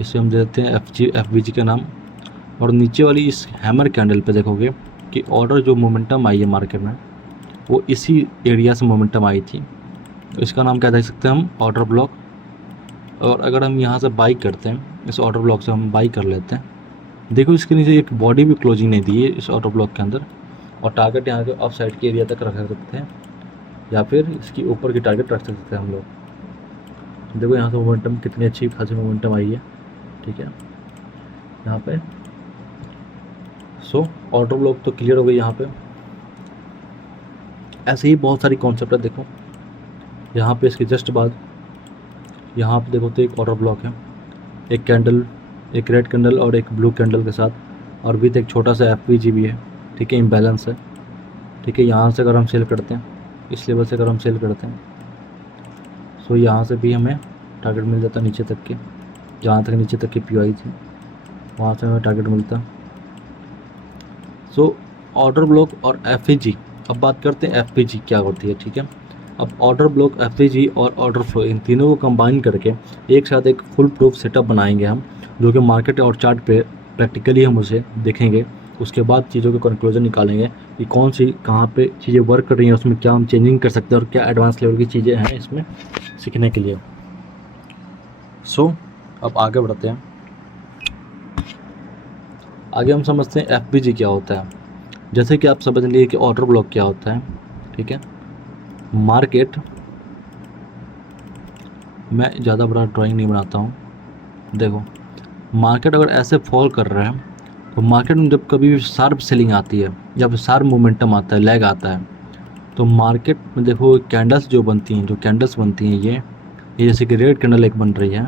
इसे हम दे देते हैं FVG का नाम। और नीचे वाली इस हैमर कैंडल पे देखोगे कि ऑर्डर जो मोमेंटम आई है मार्केट में वो इसी एरिया से मोमेंटम आई थी, तो इसका नाम क्या देख सकते हैं हम, ऑर्डर ब्लॉक। और अगर हम यहाँ से बाई करते हैं, इस ऑर्डर ब्लॉक से हम बाई कर लेते हैं, देखो इसके नीचे एक बॉडी भी क्लोजिंग नहीं दी है इस ऑर्डर ब्लॉक के अंदर, और टारगेट यहाँ के ऑफ साइड के एरिया तक रख सकते हैं या फिर इसकी ऊपर की टारगेट रख सकते हैं हम लोग। देखो यहाँ से मोमेंटम कितनी अच्छी खासी मोमेंटम आई है। ठीक है, यहाँ पे सो ऑर्डर ब्लॉक तो क्लियर हो गई। यहाँ पे ऐसे ही बहुत सारी कॉन्सेप्ट है। देखो यहाँ पे इसके जस्ट बाद यहाँ पे देखो तो एक ऑर्डर ब्लॉक है, एक कैंडल, एक रेड कैंडल और एक ब्लू कैंडल के साथ, और विद एक छोटा सा FVG भी है। ठीक है, इम्बैलेंस है। ठीक है, यहाँ से अगर हम सेल करते हैं, इस लेवल से अगर हम सेल करते हैं, सो यहाँ से भी हमें टारगेट मिल जाता नीचे तक के, जहाँ तक नीचे तक की PI थी वहाँ से हमें टारगेट मिलता। सो ऑर्डर ब्लॉक और FVG। अब बात करते हैं FVG क्या होती है। ठीक है, अब ऑर्डर ब्लॉक, FVG और ऑर्डर फ्लो, इन तीनों को कंबाइन करके एक साथ एक फुल प्रूफ सेटअप बनाएंगे हम, जो कि मार्केट और चार्ट पे प्रैक्टिकली हम उसे देखेंगे। उसके बाद चीज़ों के कंक्लूजन निकालेंगे कि कौन सी कहाँ पे चीज़ें वर्क कर रही हैं, उसमें क्या हम चेंजिंग कर सकते हैं और क्या एडवांस लेवल की चीज़ें हैं इसमें सीखने के लिए। सो अब आगे बढ़ते हैं। आगे हम समझते हैं FVG क्या होता है। जैसे कि आप समझ लिए कि ऑर्डर ब्लॉक क्या होता है। ठीक है, मार्केट, मैं ज़्यादा बड़ा ड्राइंग नहीं बनाता हूँ। देखो मार्केट अगर ऐसे फॉल कर रहा है तो मार्केट में जब कभी भी शार्प सेलिंग आती है, जब शार्प मोमेंटम आता है, लैग आता है, तो मार्केट में देखो कैंडल्स जो बनती हैं, ये जैसे कि रेड कैंडल एक बन रही है,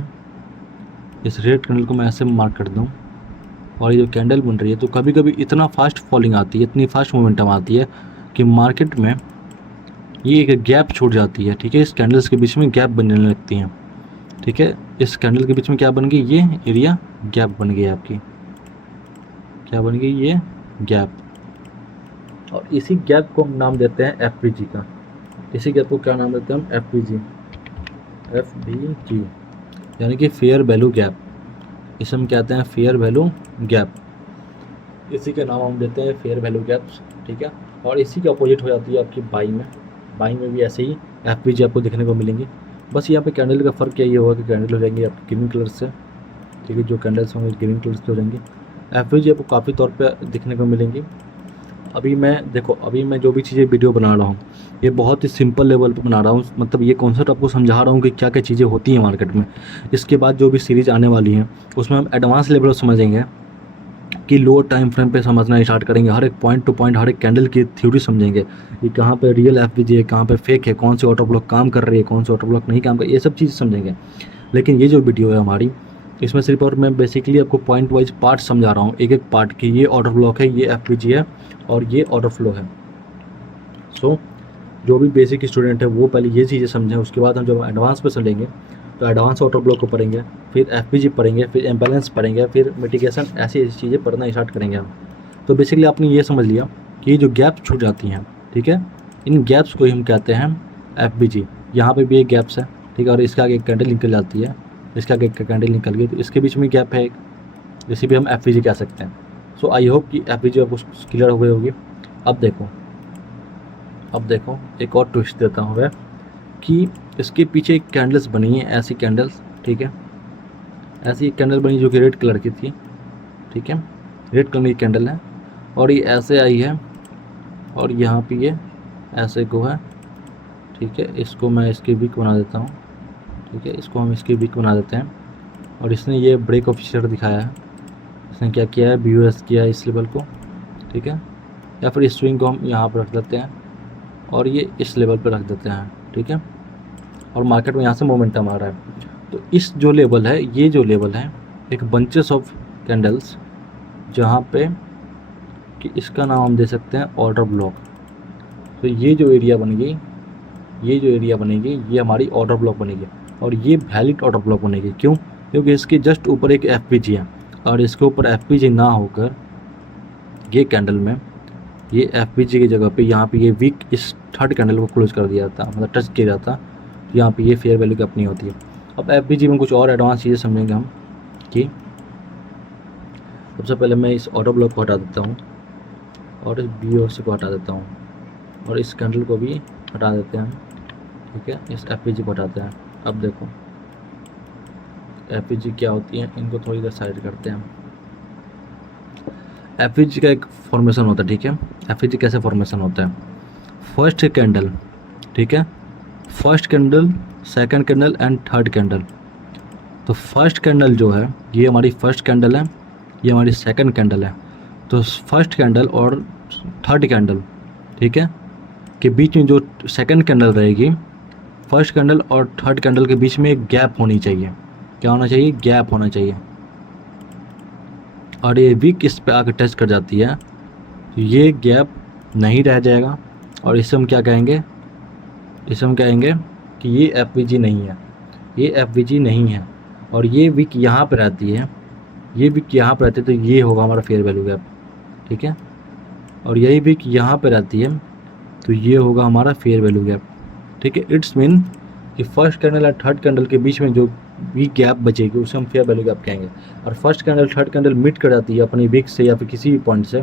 इस रेड कैंडल को मैं ऐसे मार्क कर दूँ, और ये जो कैंडल बन रही है, तो कभी कभी इतना फास्ट फॉलिंग आती है, इतनी फास्ट मोमेंटम आती है कि मार्केट में ये एक गैप छूट जाती है। ठीक है, इस कैंडल्स के बीच में गैप बनने लगती हैं। ठीक है, इस कैंडल के बीच में क्या बन गई, ये एरिया गैप बन गई आपकी, क्या बन गई, ये गैप। और इसी गैप को हम नाम देते हैं FVG का। इसी गैप को क्या नाम देते हैं हम, FVG। यानी कि फेयर वैल्यू गैप, इसे हम कहते हैं फेयर वैल्यू गैप, इसी का नाम हम देते हैं फेयर वैल्यू गैप्स, ठीक है। और इसी के अपोजिट हो जाती है आपकी बाइंग में भी ऐसे ही एफ आपको देखने को मिलेंगी। बस यहाँ पे कैंडल का फ़र्क क्या ये होगा कि कैंडल हो जाएंगे आपके ग्रीन कलर से, ठीक है, जो कैंडल्स होंगे ग्रीन कलर से हो जाएंगे। एफ आपको काफ़ी तौर पे दिखने को मिलेंगी। अभी मैं जो भी चीज़ें वीडियो बना रहा हूँ ये बहुत ही सिंपल लेवल पे बना रहा हूँ, मतलब ये कॉन्सेप्ट आपको समझा रहा हूँ कि क्या क्या चीज़ें होती हैं मार्केट में। इसके बाद जो भी सीरीज़ आने वाली हैं उसमें हम एडवांस लेवल समझेंगे कि लो टाइम फ्रेम पे समझना स्टार्ट करेंगे, हर एक पॉइंट टू पॉइंट हर एक कैंडल की थ्योरी समझेंगे कि कहाँ पे रियल एफ है, कहाँ पे फेक है, कौन सी ऑटो ब्लॉक काम कर रही है, कौन सी ऑटो ब्लॉक नहीं काम कर, ये सब चीज़ समझेंगे। लेकिन ये जो वीडियो है हमारी, इसमें सिर्फ और मैं बेसिकली आपको पॉइंट वाइज पार्ट समझा रहा हूँ, एक एक पार्ट की, ये ऑर्डर ब्लॉक है, ये एफ है और ये ऑर्डर फ्लो है। सो जो भी बेसिक स्टूडेंट है वो पहले ये चीज़ें समझें, उसके बाद हम जब एडवांस पे चलेंगे तो एडवांस ऑर्डर ब्लॉक को पढ़ेंगे, फिर एफ पढ़ेंगे, फिर एम्बेलेंस पढ़ेंगे, फिर मिटिगेशन, ऐसी चीज़ें पढ़ना स्टार्ट करेंगे हम। तो बेसिकली आपने ये समझ लिया कि ये जो गैप छूट जाती हैं, ठीक है, इन गैप्स को ही हम कहते हैं एफ यहाँ पे भी एक गैप्स है, ठीक है, और इसके आगे एक कैंडल निकल जाती है, इसके आगे एक कैंडल निकल गई तो इसके बीच में गैप है एक, जिसे भी हम एफ कह सकते हैं। सो आई होप कि एफ आपको क्लियर हो गई होगी। अब देखो एक और ट्विस्ट देता हूँ मैं कि इसके पीछे एक कैंडल्स बनी है, ऐसी कैंडल्स, ठीक है, ऐसी एक कैंडल बनी जो कि रेड कलर की थी, ठीक है, रेड कलर की कैंडल है और ये ऐसे आई है और यहाँ पे ये ऐसे को है, ठीक है, इसको मैं इसकी वीक बना देता हूँ, ठीक है, इसको हम इसकी वीक बना देते हैं। और इसने ये ब्रेक ऑफिसर दिखाया है, इसने क्या किया है, BOS किया है इस लेवल को, ठीक है, या फिर इस स्विंग को हम यहाँ पर रख देते हैं और ये इस लेवल पर रख देते हैं, ठीक है, और मार्केट में यहाँ से मोमेंटम आ रहा है। तो इस जो लेवल है, ये जो लेवल है एक बंचेस ऑफ कैंडल्स, जहाँ पे कि इसका नाम हम दे सकते हैं ऑर्डर ब्लॉक। तो ये जो एरिया बनेगी, ये हमारी ऑर्डर ब्लॉक बनेगी और ये वैलिड ऑर्डर ब्लॉक बनेगी। क्यों? क्योंकि इसके जस्ट ऊपर एक एफ है और इसके ऊपर एफ ना होकर ये कैंडल में ये एफ की जगह पे यहाँ पे ये वीक इस थर्ड कैंडल को क्लोज कर दिया जाता, मतलब टच किया जाता, तो यहाँ पे ये फेयर वैल्यू गैप नहीं होती है। अब एफ में कुछ और एडवांस चीज़ें समझेंगे हम कि सबसे पहले मैं इस ऑर्डर ब्लॉक को हटा देता हूँ और इस BOS को हटा देता हूँ और इस कैंडल को भी हटा देते हैं, ठीक है, इस एफ को हटाते हैं। अब देखो एफ क्या होती है, इनको थोड़ी देर साइड करते हैं। एफ का एक फॉर्मेशन होता है, ठीक है, एफ कैसे फॉर्मेशन होता है, फर्स्ट कैंडल, ठीक है, first candle, second candle and third candle. तो फर्स्ट कैंडल जो है ये हमारी फर्स्ट कैंडल है, ये हमारी सेकंड कैंडल है। तो फर्स्ट कैंडल और थर्ड कैंडल, ठीक है, के बीच में जो सेकंड कैंडल रहेगी, फर्स्ट कैंडल और थर्ड कैंडल के बीच में एक गैप होनी चाहिए। क्या होना चाहिए? गैप होना चाहिए। और ये वीक इस पे आकर टच कर जाती है तो ये गैप नहीं रह जाएगा और इसे हम क्या कहेंगे, इसे हम कहेंगे कि ये एफ नहीं है, ये एफ नहीं है और ये वीक यहाँ पे रहती है, ये वीक यहाँ पे रहती है, तो ये होगा हमारा फेयर वैल्यू गैप, ठीक है, और यही वीक यहाँ पे रहती है तो ये होगा हमारा फेयर वैल्यू गैप, ठीक है। इट्स मीन कि फर्स्ट कैंडल और थर्ड कैंडल के बीच में जो वीक गैप बचेगी उसे हम फेयर वैल्यू गैप कहेंगे। और first candle third candle meet कर जाती है अपनी वीक से या फिर किसी भी पॉइंट से,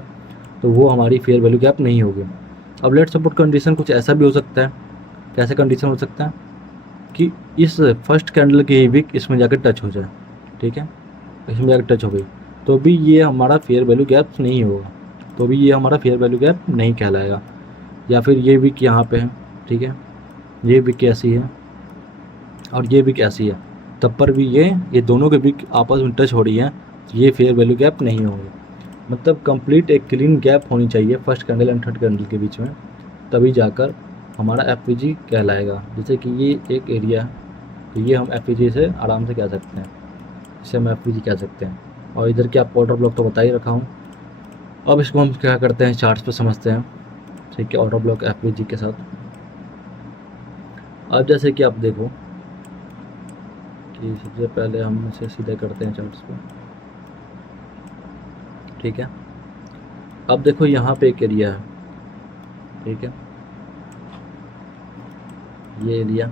तो वो हमारी फेयर वैल्यू गैप नहीं होगी। अब लेट सपोर्ट कंडीशन कुछ ऐसा भी हो सकता है, कैसे कंडीशन हो सकता है कि इस फर्स्ट कैंडल की वीक इसमें जाकर टच हो जाए, ठीक है, इसमें जाकर टच हो गई तो भी ये हमारा फेयर वैल्यू गैप नहीं होगा, तो भी ये हमारा फेयर वैल्यू गैप नहीं कहलाएगा। या फिर ये वीक यहाँ पे है, ठीक है, ये वीक ऐसी है और ये वीक ऐसी है, तब पर भी ये दोनों के वीक आपस में टच हो रही है, ये फेयर वैल्यू गैप नहीं होगी। मतलब कंप्लीट एक क्लीन गैप होनी चाहिए first candle and third candle के बीच में, तभी जाकर हमारा एफ कहलाएगा। जैसे कि ये एक एरिया है तो ये हम एफ से आराम से कह सकते हैं, इसे हम एफ कह सकते हैं। और इधर के आपको ऑर्डर ब्लॉक तो बता ही रखा हूँ। अब इसको हम क्या करते हैं, चार्ट्स पे समझते हैं, ठीक है, ऑर्डर ब्लॉक एफ के साथ। अब जैसे कि आप देखो कि सबसे पहले हम इसे सीधे करते हैं चार्ट्स पे, ठीक है। अब देखो यहाँ पे एक एरिया है, ठीक है, ये एरिया,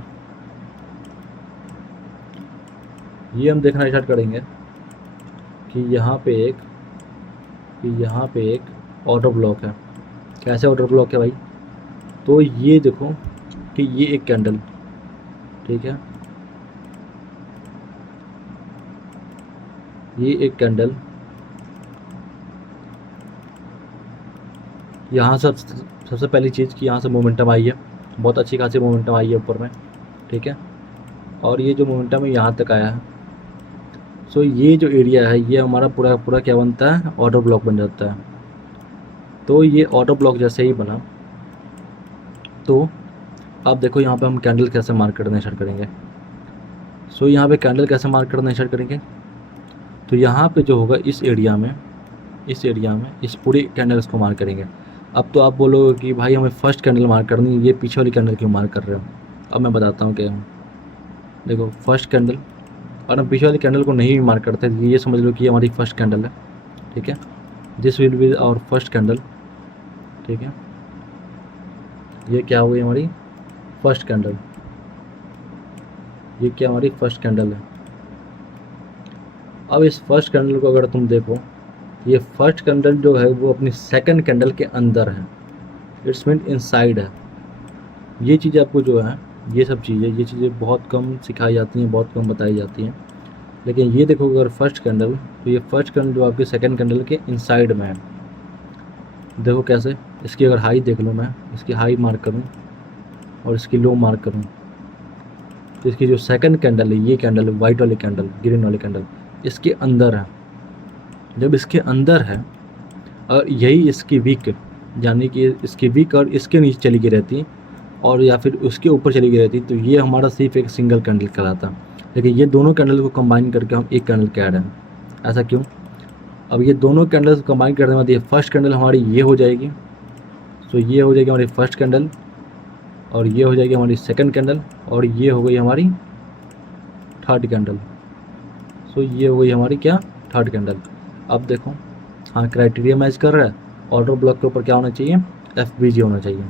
ये हम देखना स्टार्ट करेंगे कि यहाँ पे एक ऑटो ब्लॉक है। कैसे ऑटो ब्लॉक है भाई? तो ये देखो कि ये एक कैंडल, ठीक है, ये एक कैंडल यहाँ से सबसे पहली चीज़ कि यहाँ से मोमेंटम आई है, बहुत अच्छी खासी मोमेंटम आई है ऊपर में, ठीक है। और ये जो मोमेंटम है यहाँ तक आया है। सो ये जो एरिया है ये हमारा पूरा पूरा क्या बनता है? ऑटो ब्लॉक बन जाता है। तो ये ऑटो ब्लॉक जैसे ही बना तो अब देखो यहाँ पे हम कैंडल कैसे मार्क करना स्टार्ट करेंगे। सो यहाँ पे कैंडल कैसे मार्क करना स्टार्ट करेंगे, तो यहाँ पे जो होगा इस एरिया में इस पूरे कैंडल्स को मार्क करेंगे। अब तो आप बोलोगे कि भाई हमें फर्स्ट कैंडल मार्क करनी है, ये पीछे वाली कैंडल क्यों मार्क कर रहे हो? अब मैं बताता हूँ क्या है। देखो फर्स्ट कैंडल, और हम पीछे वाली कैंडल को नहीं मार्क करते, ये समझ लो कि ये हमारी फर्स्ट कैंडल है, ठीक है। This will be our first candle, ठीक है। ये क्या हो गई हमारी फर्स्ट कैंडल, ये क्या हमारी फर्स्ट कैंडल है। अब इस फर्स्ट कैंडल को अगर तुम देखो, ये फर्स्ट कैंडल जो है वो अपनी सेकंड कैंडल के अंदर है, इट्स मीन इनसाइड है। ये चीज़ आपको जो है, ये सब चीज़ें, ये चीज़ें बहुत कम सिखाई जाती हैं, बहुत कम बताई जाती हैं। लेकिन ये देखो अगर फर्स्ट कैंडल, तो ये फर्स्ट कैंडल जो आपकी सेकंड कैंडल के इनसाइड में है। देखो कैसे, इसकी अगर हाई देख लो, मैं इसकी हाई मार्क करूँ और इसकी लो मार्क करूँ, तो इसकी जो सेकंड कैंडल है, ये कैंडल वाइट वाली कैंडल, ग्रीन वाली कैंडल, इसके अंदर है। जब इसके अंदर है और यही इसकी वीक, यानी कि इसकी वीक और इसके नीचे चली गई रहती और या फिर उसके ऊपर चली गई रहती, तो ये हमारा सिर्फ एक सिंगल कैंडल कहलाता। लेकिन ये दोनों कैंडल को कंबाइन करके हम एक कैंडल कह रहे हैं। ऐसा क्यों? अब ये दोनों कैंडल्स कंबाइन करने के बाद ये फर्स्ट कैंडल हमारी ये हो जाएगी, तो ये हो जाएगी हमारी फर्स्ट कैंडल, और ये हो जाएगी हमारी सेकंड कैंडल, और ये हो गई हमारी थर्ड कैंडल। सो ये हो गई हमारी क्या? Third candle. अब देखो, हाँ क्राइटेरिया मैच कर रहा है। ऑटो ब्लॉक के ऊपर क्या होना चाहिए? FBG होना चाहिए।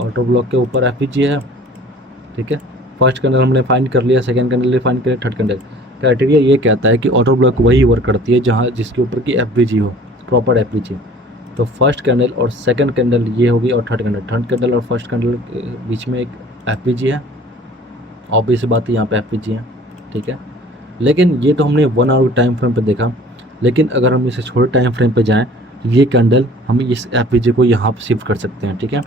ऑटो ब्लॉक के ऊपर FBG है, ठीक है। फर्स्ट कैंडल हमने फाइंड कर लिया, सेकंड कैंडल ने फाइंड किया, थर्ड कैंडल। क्राइटेरिया ये कहता है कि ऑटो ब्लॉक वही वर्क करती है जहाँ जिसके ऊपर की FBG हो, प्रॉपर FBG। तो फर्स्ट कैंडल और सेकंड कैंडल ये होगी, और थर्ड कैंडल और फर्स्ट कैंडल के बीच में एक FBG है। ऑब्वियस बात है, यहाँ पे FBG है, ठीक है। लेकिन ये तो हमने 1 आवर टाइम फ्रेम पे देखा। लेकिन अगर हम इसे छोटे टाइम फ्रेम पे जाएं, ये कैंडल हम इस FBG को यहाँ पर शिफ्ट कर सकते हैं, ठीक है।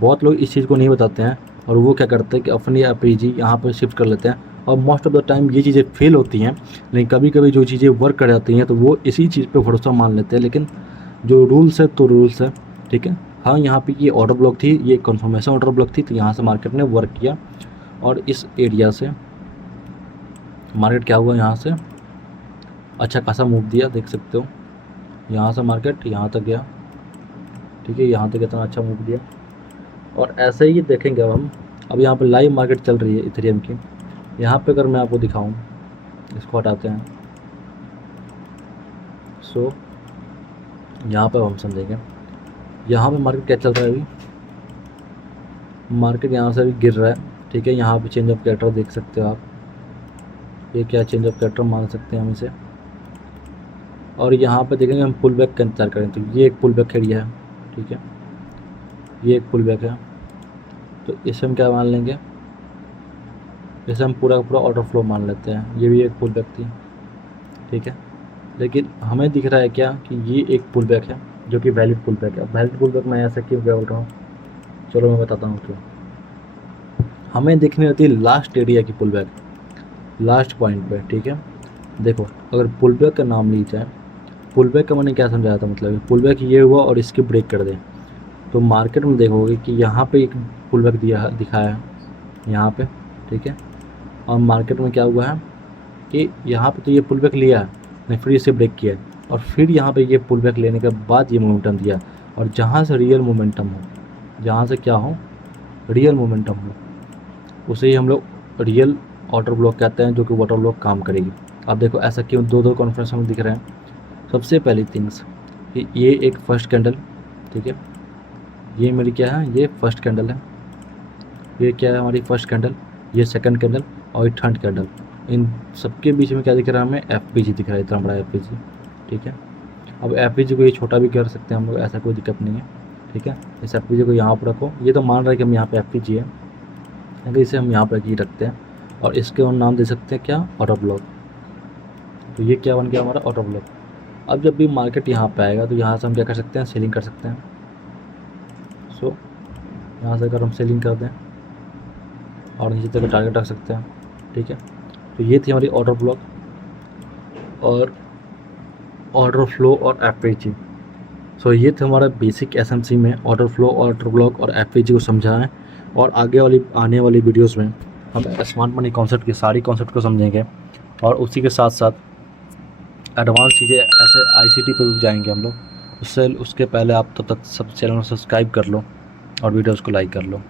बहुत लोग इस चीज़ को नहीं बताते हैं, और वो क्या करते हैं कि अपनी FBG यहाँ पर शिफ्ट कर लेते हैं, और मोस्ट ऑफ द टाइम ये चीज़ें फेल होती हैं। लेकिन कभी कभी जो चीज़ें वर्क कर जाती हैं तो वो इसी चीज़ पे भरोसा मान लेते हैं। लेकिन जो रूल्स है तो रूल्स है, ठीक है। हाँ यहाँ पे ये ऑर्डर ब्लॉक थी, ये कन्फर्मेशन ऑर्डर ब्लॉक थी, तो यहाँ से मार्केट ने वर्क किया, और इस एरिया से मार्केट क्या हुआ, यहाँ से अच्छा खासा मूव दिया, देख सकते हो। यहाँ से मार्केट यहाँ तक गया, ठीक है, यहाँ तक इतना अच्छा मूव दिया। और ऐसे ही देखेंगे अब यहाँ पे लाइव मार्केट चल रही है इथेरियम की। यहाँ पे अगर मैं आपको दिखाऊं, इसको हटाते हैं। सो यहाँ पे हम समझेंगे यहाँ पे मार्केट क्या चल रहा है। अभी मार्केट यहाँ से अभी गिर रहा है, ठीक है। यहाँ पे चेंज ऑफ कैरेक्टर देख सकते हो आप, ये क्या चेंज ऑफ कैरेक्टर मान सकते हैं हम इसे। और यहाँ पे देखेंगे हम पुल बैक का इंतजार करें, तो ये एक पुल बैक एरिया है, ठीक है, ये एक पुल बैक है। तो इसे हम क्या मान लेंगे, इसे हम पूरा पूरा ऑर्डर फ्लो मान लेते हैं। ये भी एक पुल बैक थी, ठीक है। लेकिन हमें दिख रहा है क्या कि ये एक पुल बैक है जो कि वैलिड पुल बैक है। वैलिड पुल बैक मैं ऐसा क्यों क्या बोल रहा हूँ, चलो मैं बताता हूँ क्यों। हमें देखनी होती है लास्ट एरिया की पुल बैक, लास्ट पॉइंट पे, ठीक है। देखो अगर पुल बैक का नाम ली जाए, पुल बैक का मैंने क्या समझाया था, मतलब पुल बैक ये हुआ और इसकी ब्रेक कर दें, तो मार्केट में देखोगे कि यहाँ पे एक पुल बैक दिखाया है यहाँ पे, ठीक है। और मार्केट में क्या हुआ है कि यहाँ पे तो ये पुल बैक लिया है, नहीं फिर इसे ब्रेक किया, और फिर यहाँ पे ये पुल बैक लेने के बाद ये मोमेंटम दिया। और जहाँ से रियल मोमेंटम हो, जहाँ से क्या हो, रियल मोमेंटम हो, उसे ही हम लोग रियल ऑर्डर ब्लॉक कहते हैं, जो कि वाटर ब्लॉक काम करेगी। अब देखो ऐसा क्यों दो कॉन्फ्रेंस में दिख रहे हैं। सबसे पहली थिंग्स कि ये एक फर्स्ट कैंडल, ठीक है, ये मेरी क्या है, ये फर्स्ट कैंडल है, ये क्या है हमारी फर्स्ट कैंडल, ये सेकंड कैंडल और ये थर्ड कैंडल। इन सबके बीच में क्या दिख रहा है हमें, FPG दिख रहा है, इतना बड़ा FPG, ठीक है। अब FPG को ये छोटा भी कर सकते हैं हम लोग, ऐसा कोई दिक्कत नहीं है, ठीक है। इस FPG को यहाँ पर रखो, ये तो मान रहा है कि हम यहाँ पे FPG है, अगर इसे हम यहाँ पर ही रखते हैं और इसके हम नाम दे सकते हैं क्या, ऑटो ब्लॉक। तो ये क्या बन गया हमारा, ऑटो ब्लॉक। अब जब भी मार्केट यहाँ पे आएगा तो यहाँ से हम क्या कर सकते हैं, सेलिंग कर सकते हैं। सो यहाँ से अगर हम सेलिंग कर दें और नीचे तक टारगेट रख सकते हैं, ठीक है। तो ये थी हमारी ऑर्डर ब्लॉक और ऑर्डर फ्लो और FPG। सो ये थे हमारा बेसिक SMC में ऑर्डर फ्लो, ऑर्डर ब्लॉक और FPG को समझा है। और आगे वाली आने वाली वीडियोस में हम स्मार्ट मनी कॉन्सेप्ट के सारी कॉन्सेप्ट को समझेंगे और उसी के साथ साथ एडवांस चीज़ें ऐसे ICT पे भी जाएंगे हम लोग। उससे उसके पहले आप तब तक सब चैनल को सब्सक्राइब कर लो और वीडियोज़ को लाइक कर लो।